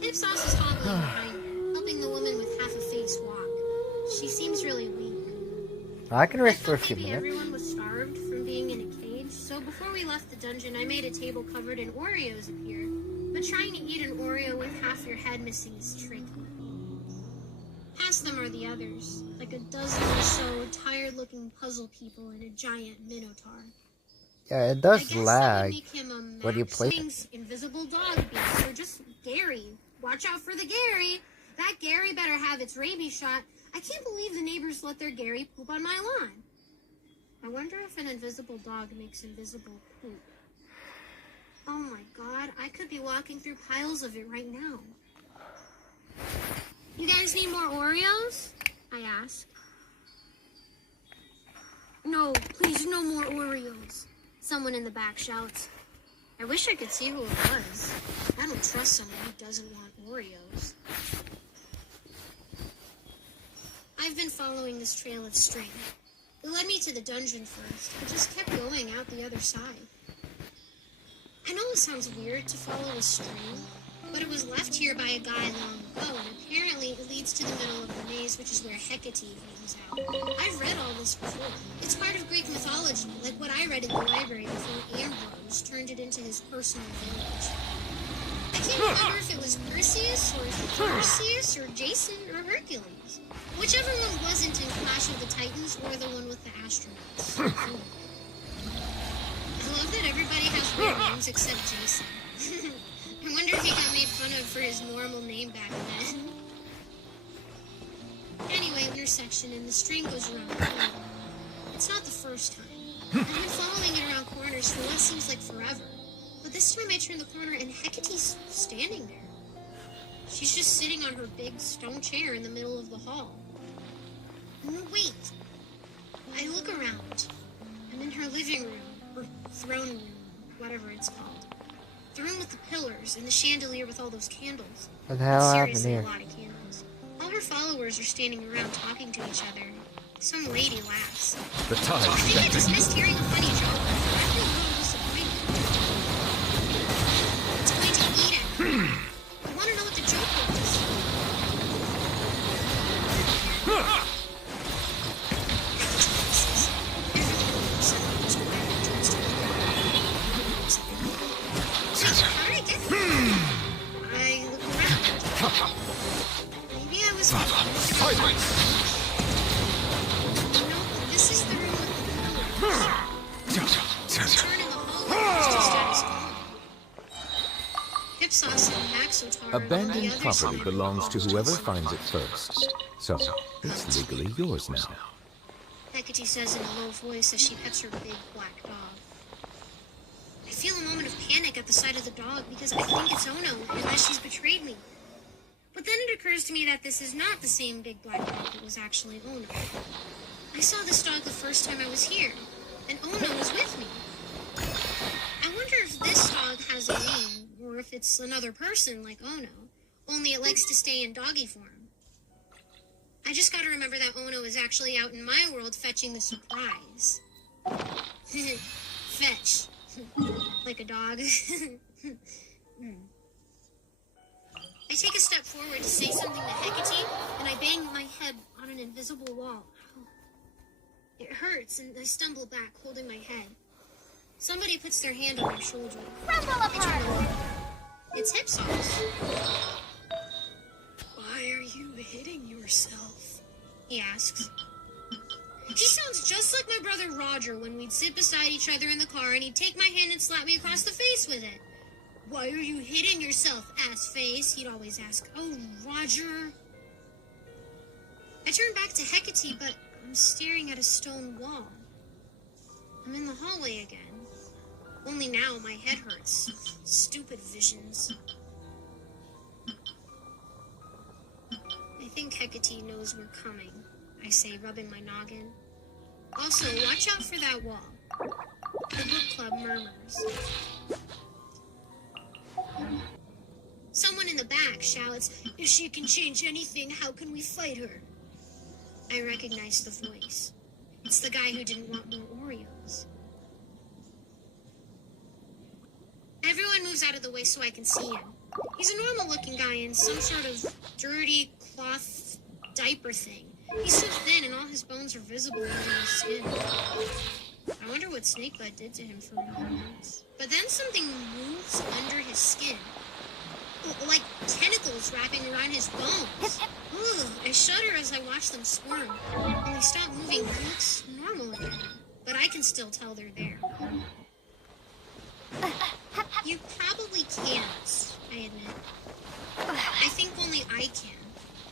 Hipsauce is hobbling behind her, helping the woman with half a face walk. She seems really weak. I can rest for a few Maybe minutes. everyone was starved from being in a cage, so before we left the dungeon, I made a table covered in Oreos appear. But trying to eat an Oreo with half your head missing is tricky. Past them are the others, like a dozen or so tired-looking puzzle people and a giant minotaur. Yeah, it I does guess that would lag make him a when you Max play. Wings invisible dog beast, or just Gary. Watch out for the Gary. That Gary better have its rabies shot. I can't believe the neighbors let their Gary poop on my lawn. I wonder if an invisible dog makes invisible poop. Oh my god, I could be walking through piles of it right now. You guys need more Oreos? I ask. No, please, no more Oreos. Someone in the back shouts. I wish I could see who it was. I don't trust someone who doesn't want Oreos. I've been following this trail of string. It led me to the dungeon first, but just kept going out the other side. I know it sounds weird to follow a string, but it was left here by a guy long ago, and apparently it leads to the middle of the maze, which is where Hecate hangs out. I've read all this before. It's part of Greek mythology, like what I read in the library before Ambrose turned it into his personal village. I can't remember if it was Perseus, or Perseus, or Jason, or Hercules. Whichever one wasn't in Clash of the Titans, or the one with the astronauts. I love that everybody has weird names except Jason. I wonder if he got made fun of for his normal name back then. Anyway, intersection, and the string goes around the corner. It's not the first time. I've been following it around corners for what seems like forever. But this time I turn the corner and Hecate's standing there. She's just sitting on her big stone chair in the middle of the hall. No, wait. I look around. I'm in her living room, or throne room, whatever it's called. The room with the pillars and the chandelier with all those candles. What the hell happened Seriously, here? a lot of candles. All her followers are standing around talking to each other. Some lady laughs. The I time think I just missed hearing a funny joke. I'm feeling a little disappointed. It's going to eat at me. I want to know or the Abandoned other property side. belongs to whoever finds it first. So, it's legally yours now. Hecate says in a low voice as she pets her big black dog. I feel a moment of panic at the sight of the dog because I think it's Ono and that she's betrayed me. But then it occurs to me that this is not the same big black dog that was actually Ono. I saw this dog the first time I was here, and Ono was with me. I wonder if this dog has a name, or if it's another person like Ono, only it likes to stay in doggy form. I just gotta remember that Ono is actually out in my world fetching the surprise. Fetch. Like a dog. I take a step forward to say something to Hecate, and I bang my head on an invisible wall. It hurts, and I stumble back, holding my head. Somebody puts their hand on my shoulder. Crumble apart! It's hip sauce. Why are you hitting yourself? He asks. He sounds just like my brother Roger when we'd sit beside each other in the car and he'd take my hand and slap me across the face with it. Why are you hitting yourself, ass face? He'd always ask. Oh, Roger. I turn back to Hecate, but I'm staring at a stone wall. I'm in the hallway again. Only now my head hurts. Stupid visions. I think Hecate knows we're coming, I say, rubbing my noggin. Also, watch out for that wall. The book club murmurs. Someone in the back shouts, if she can change anything, how can we fight her? I recognize the voice. It's the guy who didn't want more Oreos. Everyone moves out of the way so I can see him. He's a normal-looking guy in some sort of dirty cloth diaper thing. He's so thin and all his bones are visible under his skin. I wonder what Snakebite did to him for months. But then something moves under his skin. Like tentacles wrapping around his bones. Ugh, I shudder as I watch them squirm. When they stop moving, it looks normal again. But I can still tell they're there. You probably can't, I admit. I think only I can.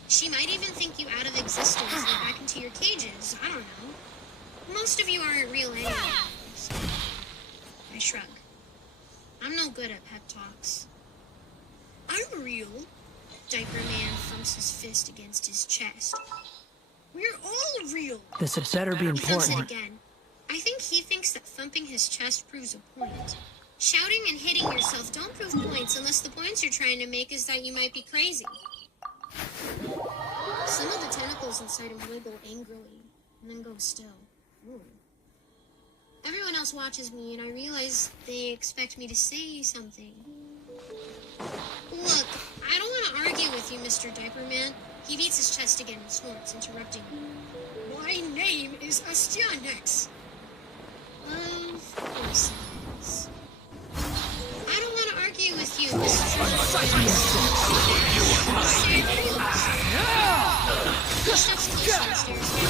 She might even think you out of existence and back into your cages. I don't know. Most of you aren't real anyway. So I shrug. I'm no good at pep talks. I'm real. Diaper Man thumps his fist against his chest. We're all real. This had better be He thumps it important. again. I think he thinks that thumping his chest proves a point. Shouting and hitting yourself don't prove points unless the points you're trying to make is that you might be crazy. Some of the tentacles inside him wiggle angrily, and then go still. Ooh. Everyone else watches me, and I realize they expect me to say something. Look, I don't want to argue with you, Mr. Diaper Man. He beats his chest again and snorts, interrupting me. My name is Astianex. Of course it is. I don't want to argue with you, Mr. He steps closer and stares at me.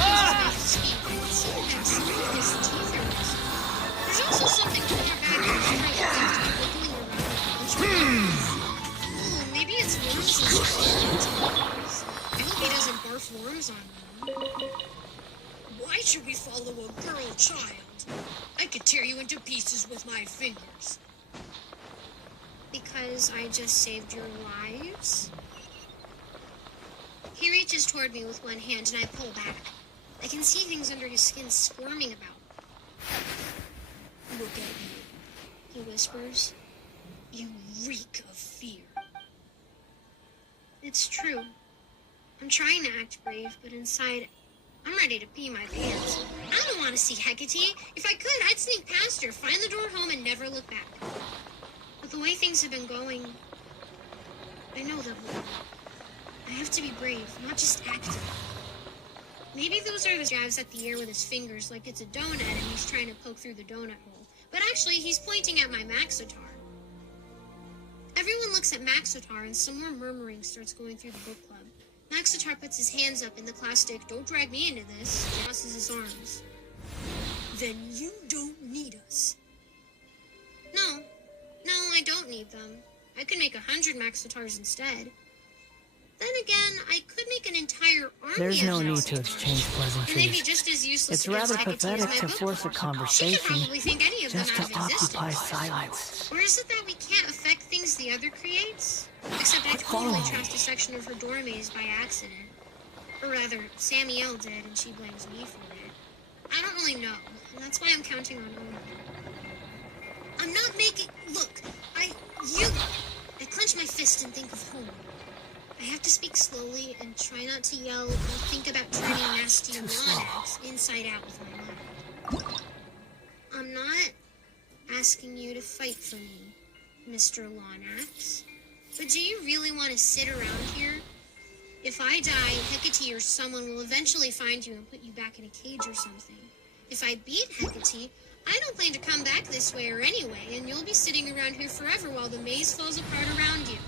About to speak, and some of his teeth are missing. There's also something on your back that seems to be wiggling around. Ooh, maybe it's worms and stuff. I hope he doesn't barf worms on them. Why should we follow a girl child? I could tear you into pieces with my fingers. Because I just saved your lives? He reaches toward me with one hand and I pull back. I can see things under his skin squirming about. Look at you, He whispers. you reek of fear. It's true. I'm trying to act brave, but inside, I'm ready to pee my pants. I don't want to see Hecate. If I could, I'd sneak past her, find the door home, and never look back. But the way things have been going, I know that I have to be brave, not just active. Maybe those are the jabs at the air with his fingers like it's a donut and he's trying to poke through the donut hole. But actually, he's pointing at my Maxitar. Everyone looks at Maxitar and some more murmuring starts going through the book club. Maxitar puts his hands up in the classic, "Don't drag me into this," and crosses his arms. Then you don't need us. No, I don't need them. I could make 100 Maxitars instead. Then again, I could make an entire army There's of no need Maxitars. to exchange And they'd be pleasantries. just as useless It's against rather Hecate as pathetic my to book. force a She could conversation probably think any of them just to out of existence. occupy silence. Or is it that we can't affect things the other creates? Except I totally trashed a section of her door maze by accident. Or rather, Sammy L did, and she blames me for it. I don't really know, and that's why I'm counting on Owen. I'm not making... Look, I clench my fist and think of home. I have to speak slowly and try not to yell or think about turning nasty Lonax inside out with my mind. I'm not asking you to fight for me, Mr. Lonax. But do you really want to sit around here? If I die, Hecate or someone will eventually find you and put you back in a cage or something. If I beat Hecate, I don't plan to come back this way or anyway, and you'll be sitting around here forever while the maze falls apart around you.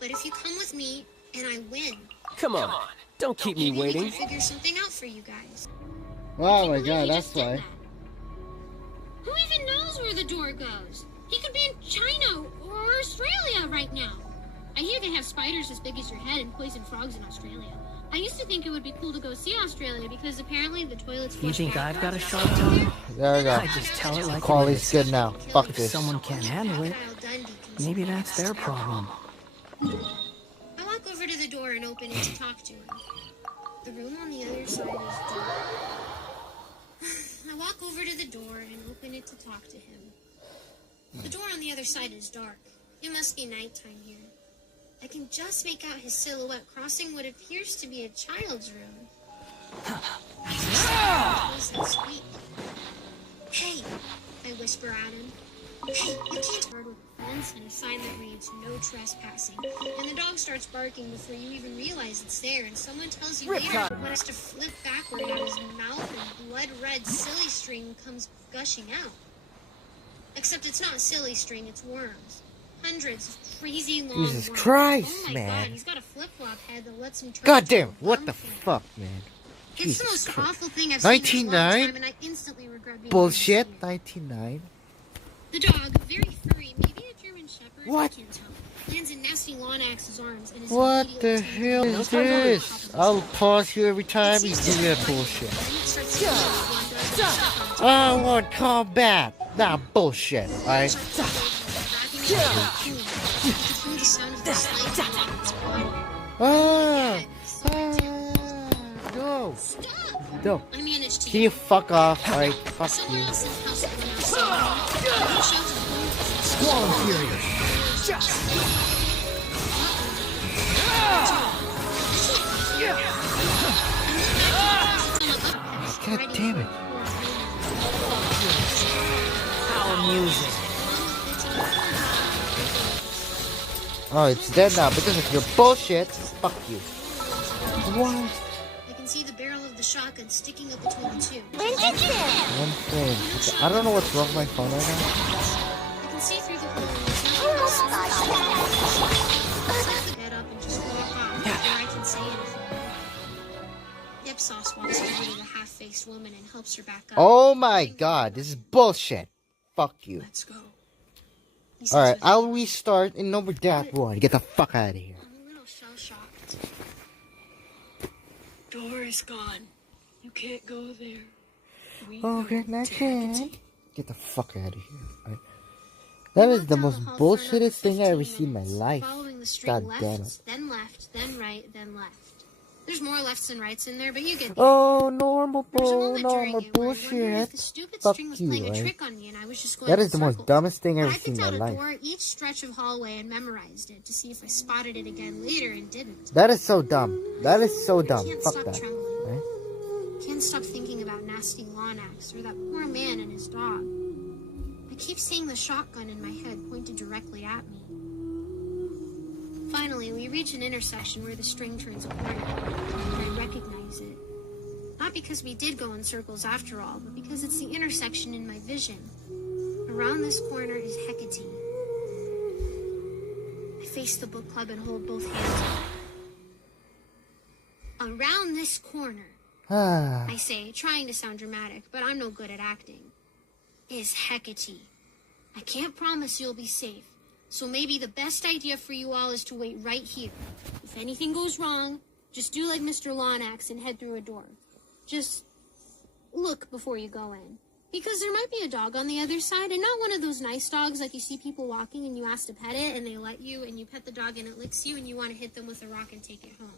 But if you come with me, and I win... Come on, don't keep me maybe waiting. we can figure something out for you guys. Oh my god, that's why. Who even knows where the door goes? He could be in China or Australia right now. I hear they have spiders as big as your head and poison frogs in Australia. I used to think it would be cool to go see Australia because apparently the toilets... You think I've got a sharp tongue? There we go. I just tell it like it Quality's is. good now. Fuck If this. someone can't handle it, maybe that's their problem. I walk over to the door and open it to talk to him. The room on the other side is dark. I walk over to the door and open it to talk to him. The door on the other side is dark. It must be nighttime here. I can just make out his silhouette crossing what appears to be a child's room. Sweet. Hey, I whisper at him. Hey, you can't guard with a fence and a sign that reads no trespassing. And the dog starts barking before you even realize it's there, and someone tells you later when has to flip backward out his mouth and blood-red silly string comes gushing out. Except it's not silly string, it's worms. Hundreds of crazy long Jesus worms. Christ, oh my man. God, he's got a flip-flop head that lets him turn God into damn, a what the bumblebee. fuck, man? It's the Jesus most Christ. awful thing I've seen in a long 99? time, and I instantly regret being Bullshit, here. 99. The dog, very furry, maybe a German Shepherd, What? I can't tell, lands in nasty Lonax's arms and is What immediately the taken hell by is the dog. this? I'll pause you every time you do that bullshit. I want combat, not bullshit, alright? Go. Go. I managed to Can you fuck off? Alright, fuck you. Squall Inferior. God damn it. How amusing. Oh, it's dead now because of your bullshit. Fuck you. What? I can see the barrel of the shotgun sticking up between the two. When did you? One thing. I don't know what's wrong with my phone right now. I can see through the hole and there's nothing else in the I set the bed up and just walk off before I can say anything. Ipsos walks over to the half-faced woman and helps her back up. Oh my god, this is bullshit. Fuck you. Let's go. He says Alright, with I'll restart in number that one. Get the fuck out of here. I'm a little shell-shocked. Door is gone. You can't go there. We Okay, go next to Hecate. one. Get the fuck out of here. Alright. That is the most bullshittest thing I ever seen in my life. Following the string God left, damn it. then left, then right, then left. There's more lefts and rights in there, but you get the Oh, normal There was a bull, moment during normal it where I wondered if bullshit. the stupid Fuck string was you, playing a right? trick on me and I was just going That in is the most circles. dumbest thing I've But ever I seen picked in out my a life. door each stretch of hallway and memorized it to see if I spotted it again later and didn't. That is so dumb. That is so dumb. Can't Fuck stop that. trembling. Right? Can't stop thinking about nasty Lonax or that poor man and his dog. I keep seeing the shotgun in my head pointed directly at me. Finally, we reach an intersection where the string turns a corner, and I recognize it. Not because we did go in circles after all, but because it's the intersection in my vision. Around this corner is Hecate. I face the book club and hold both hands up. Around this corner, I say, trying to sound dramatic, but I'm no good at acting, is Hecate. I can't promise you'll be safe, So maybe the best idea for you all is to wait right here. If anything goes wrong, just do like Mr. Lonax and head through a door. Just look before you go in. Because there might be a dog on the other side, and not one of those nice dogs like you see people walking and you ask to pet it and they let you and you pet the dog and it licks you and you want to hit them with a rock and take it home.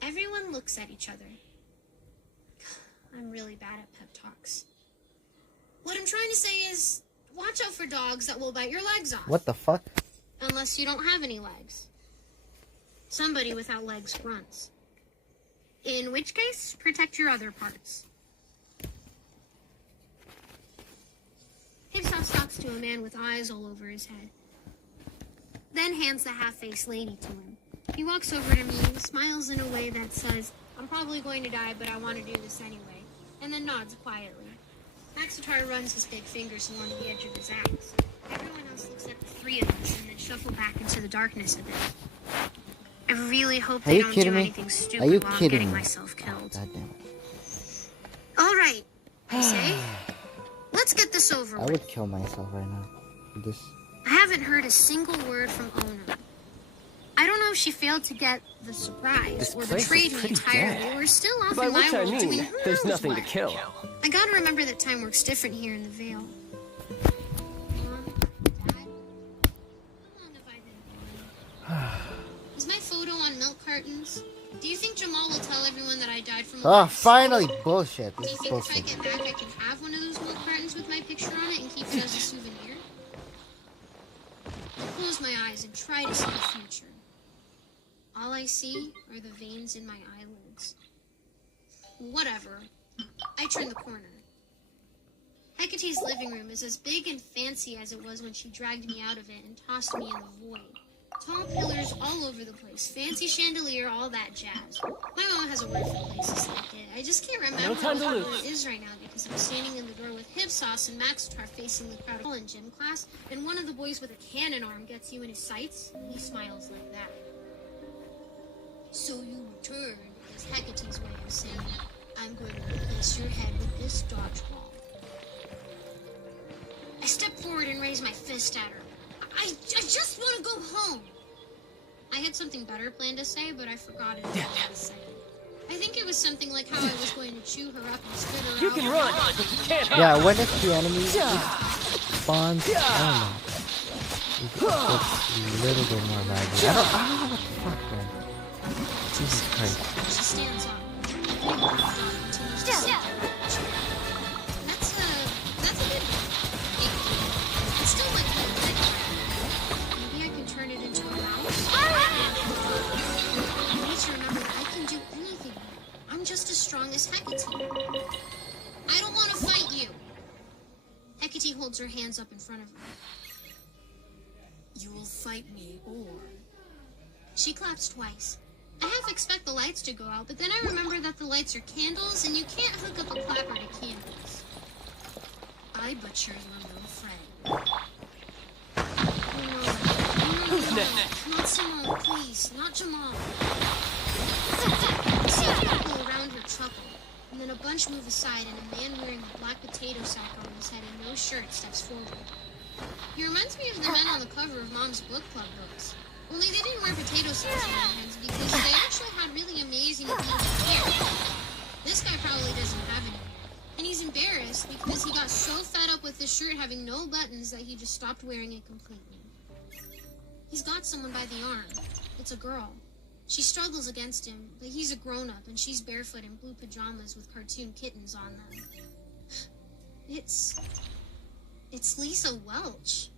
Everyone looks at each other. I'm really bad at pep talks. What I'm trying to say is, watch out for dogs that will bite your legs off. What the fuck? Unless you don't have any legs. Somebody without legs grunts. In which case, protect your other parts. Hipsoft talks to a man with eyes all over his head. Then hands the half-faced lady to him. He walks over to me, smiles in a way that says, I'm probably going to die, but I want to do this anyway, and then nods quietly. Maxitar runs his big fingers along the edge of his axe. Everyone else looks at the three of us and then shuffle back into the darkness a bit. I really hope they don't do anything stupid while I'm getting myself killed. God damn it. All right, I say. Let's get this over with. I would kill myself right now. This. I haven't heard a single word from Owner. I don't know if she failed to get the surprise or betrayed me entirely, or still off in my world doing who there's knows nothing what. to kill. I gotta remember that time works different here in the Vale. Mom, Dad, how long have I been gone? Is my photo on milk cartons? Do you think Jamal will tell everyone that I died from a Oh, finally! Bullshit. Do This you is think bullshit. if I get back I can have one of those milk cartons with my picture on it and keep it as a souvenir? I close my eyes and try to see the future. All I see are the veins in my eyelids. Whatever. I turn the corner. Hecate's living room is as big and fancy as it was when she dragged me out of it and tossed me in the void. Tall pillars all over the place, fancy chandelier, all that jazz. My mom has a word for places like it. I just can't remember what it is right now because I'm standing in the door with Hipsauce and Maxitar facing the crowd in gym class, and one of the boys with a cannon arm gets you in his sights, and he smiles like that. So you return is Hecate's way of saying, I'm going to replace your head with this dodgeball. I step forward and raise my fist at her. I just want to go home. I had something better planned to say, but I forgot it all of a second. I think it was something like how I was going to chew her up and spit her out. You can run, but you can't hide. Yeah, when it's the enemy spawns, I don't know. It's a little bit more lively. I don't know what the fuck, man. Jesus Christ. She stands up. Continues to sit there. That's a good one. It's still like a red crab. Maybe I can turn it into a mouse. I need to remember that I can do anything. I'm just as strong as Hecate. I don't want to fight you. Hecate holds her hands up in front of her. You will fight me, or... She claps twice. I half expect the lights to go out, but then I remember that the lights are candles, and you can't hook up a clapper to candles. I butchered your little friend. Who's next? Not Simone, please. Not Jamal. I see people around her chuckle, and then a bunch move aside, and a man wearing a black potato sack on his head and no shirt steps forward. He reminds me of the men on the cover of Mom's book club books. Only they didn't wear potato sacks on their heads because they actually had really amazing beautiful hair. This guy probably doesn't have any. And he's embarrassed because he got so fed up with his shirt having no buttons that he just stopped wearing it completely. He's got someone by the arm. It's a girl. She struggles against him, but he's a grown-up and she's barefoot in blue pajamas with cartoon kittens on them. It's Lisa Welch.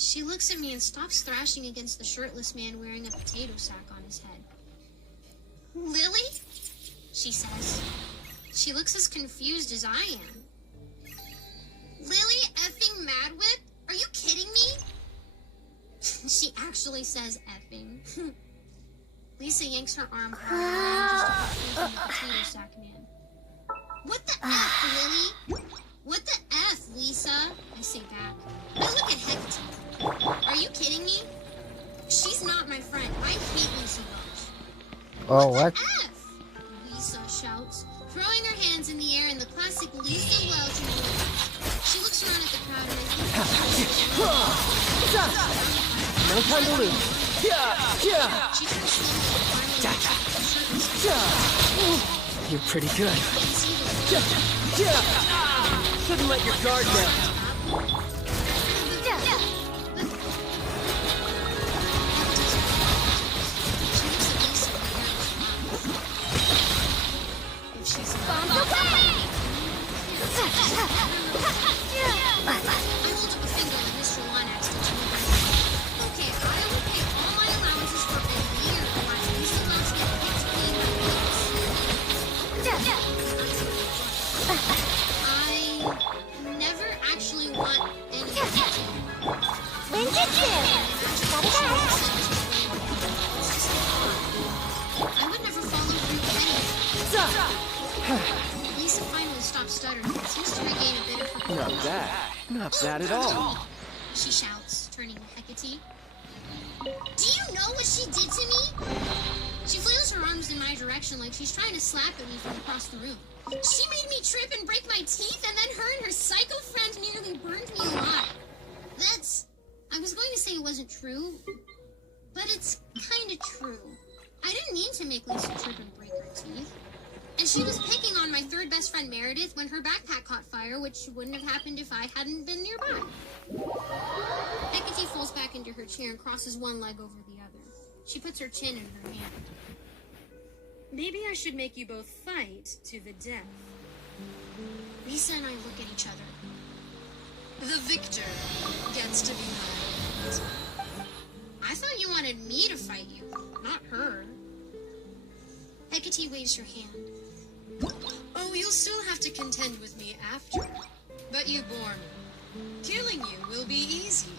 She looks at me and stops thrashing against the shirtless man wearing a potato sack on his head. Lily? She says. She looks as confused as I am. Lily effing Madwit? Are you kidding me? She actually says effing. Lisa yanks her arm hard and just the potato sack man. What the F, Lily? What the F, Lisa? I say back. I look at Hecate. Are you kidding me? She's not my friend. I hate Lisa Welch. Oh, what? what? The F? Lisa shouts, throwing her hands in the air in the classic Lisa Welch move. She looks around at the crowd and No time to lose. she turns slowly. You're pretty good. Shouldn't let your guard down. Bombs away! I hold up a finger when Mr. Wanax touches me. Okay, I will pay all my allowances for a year while these amounts get picked clean by I never actually want anything. I would never follow through with anything. Lisa finally stops stuttering and seems to regain a bit of her Not bad. Not bad at all. She shouts, turning to Hecate. Do you know what she did to me? She flails her arms in my direction like she's trying to slap at me from across the room. She made me trip and break my teeth, and then her and her psycho friend nearly burned me alive. I was going to say it wasn't true, but it's kind of true. I didn't mean to make Lisa trip and break her teeth. And she was picking on my third best friend Meredith when her backpack caught fire, which wouldn't have happened if I hadn't been nearby. Hecate falls back into her chair and crosses one leg over the other. She puts her chin in her hand. Maybe I should make you both fight to the death. Lisa and I look at each other. The victor gets to be mine. I thought you wanted me to fight you, not her. Hecate waves her hand. Oh, you'll still have to contend with me after. But you bore me. Killing you will be easy.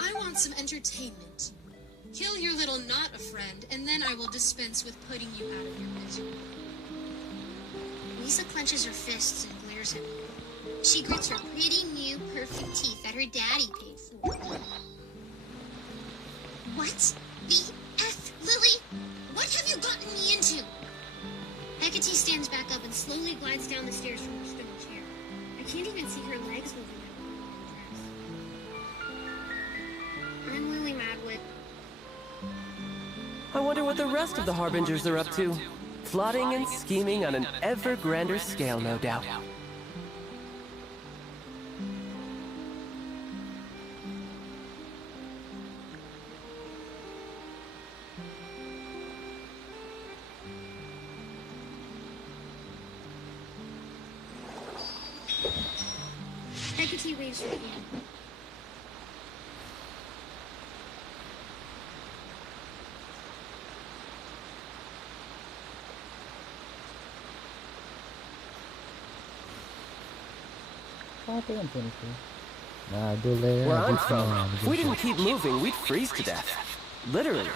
I want some entertainment. Kill your little not a friend, and then I will dispense with putting you out of your misery. Lisa clenches her fists and glares at me. She grits her pretty new perfect teeth that her daddy paid for. What the F, Lily? What have you gotten me into? Hecate stands back up and slowly glides down the stairs from her stone chair. I can't even see her legs moving under the dress. I'm Lily Madwit. I wonder what the rest of the Harbingers are up to. Plotting and scheming on an ever grander scale, no doubt. Hecate waves her hand. Nah, do later. Where I'm from, if we didn't keep moving, we'd freeze to death. Literally.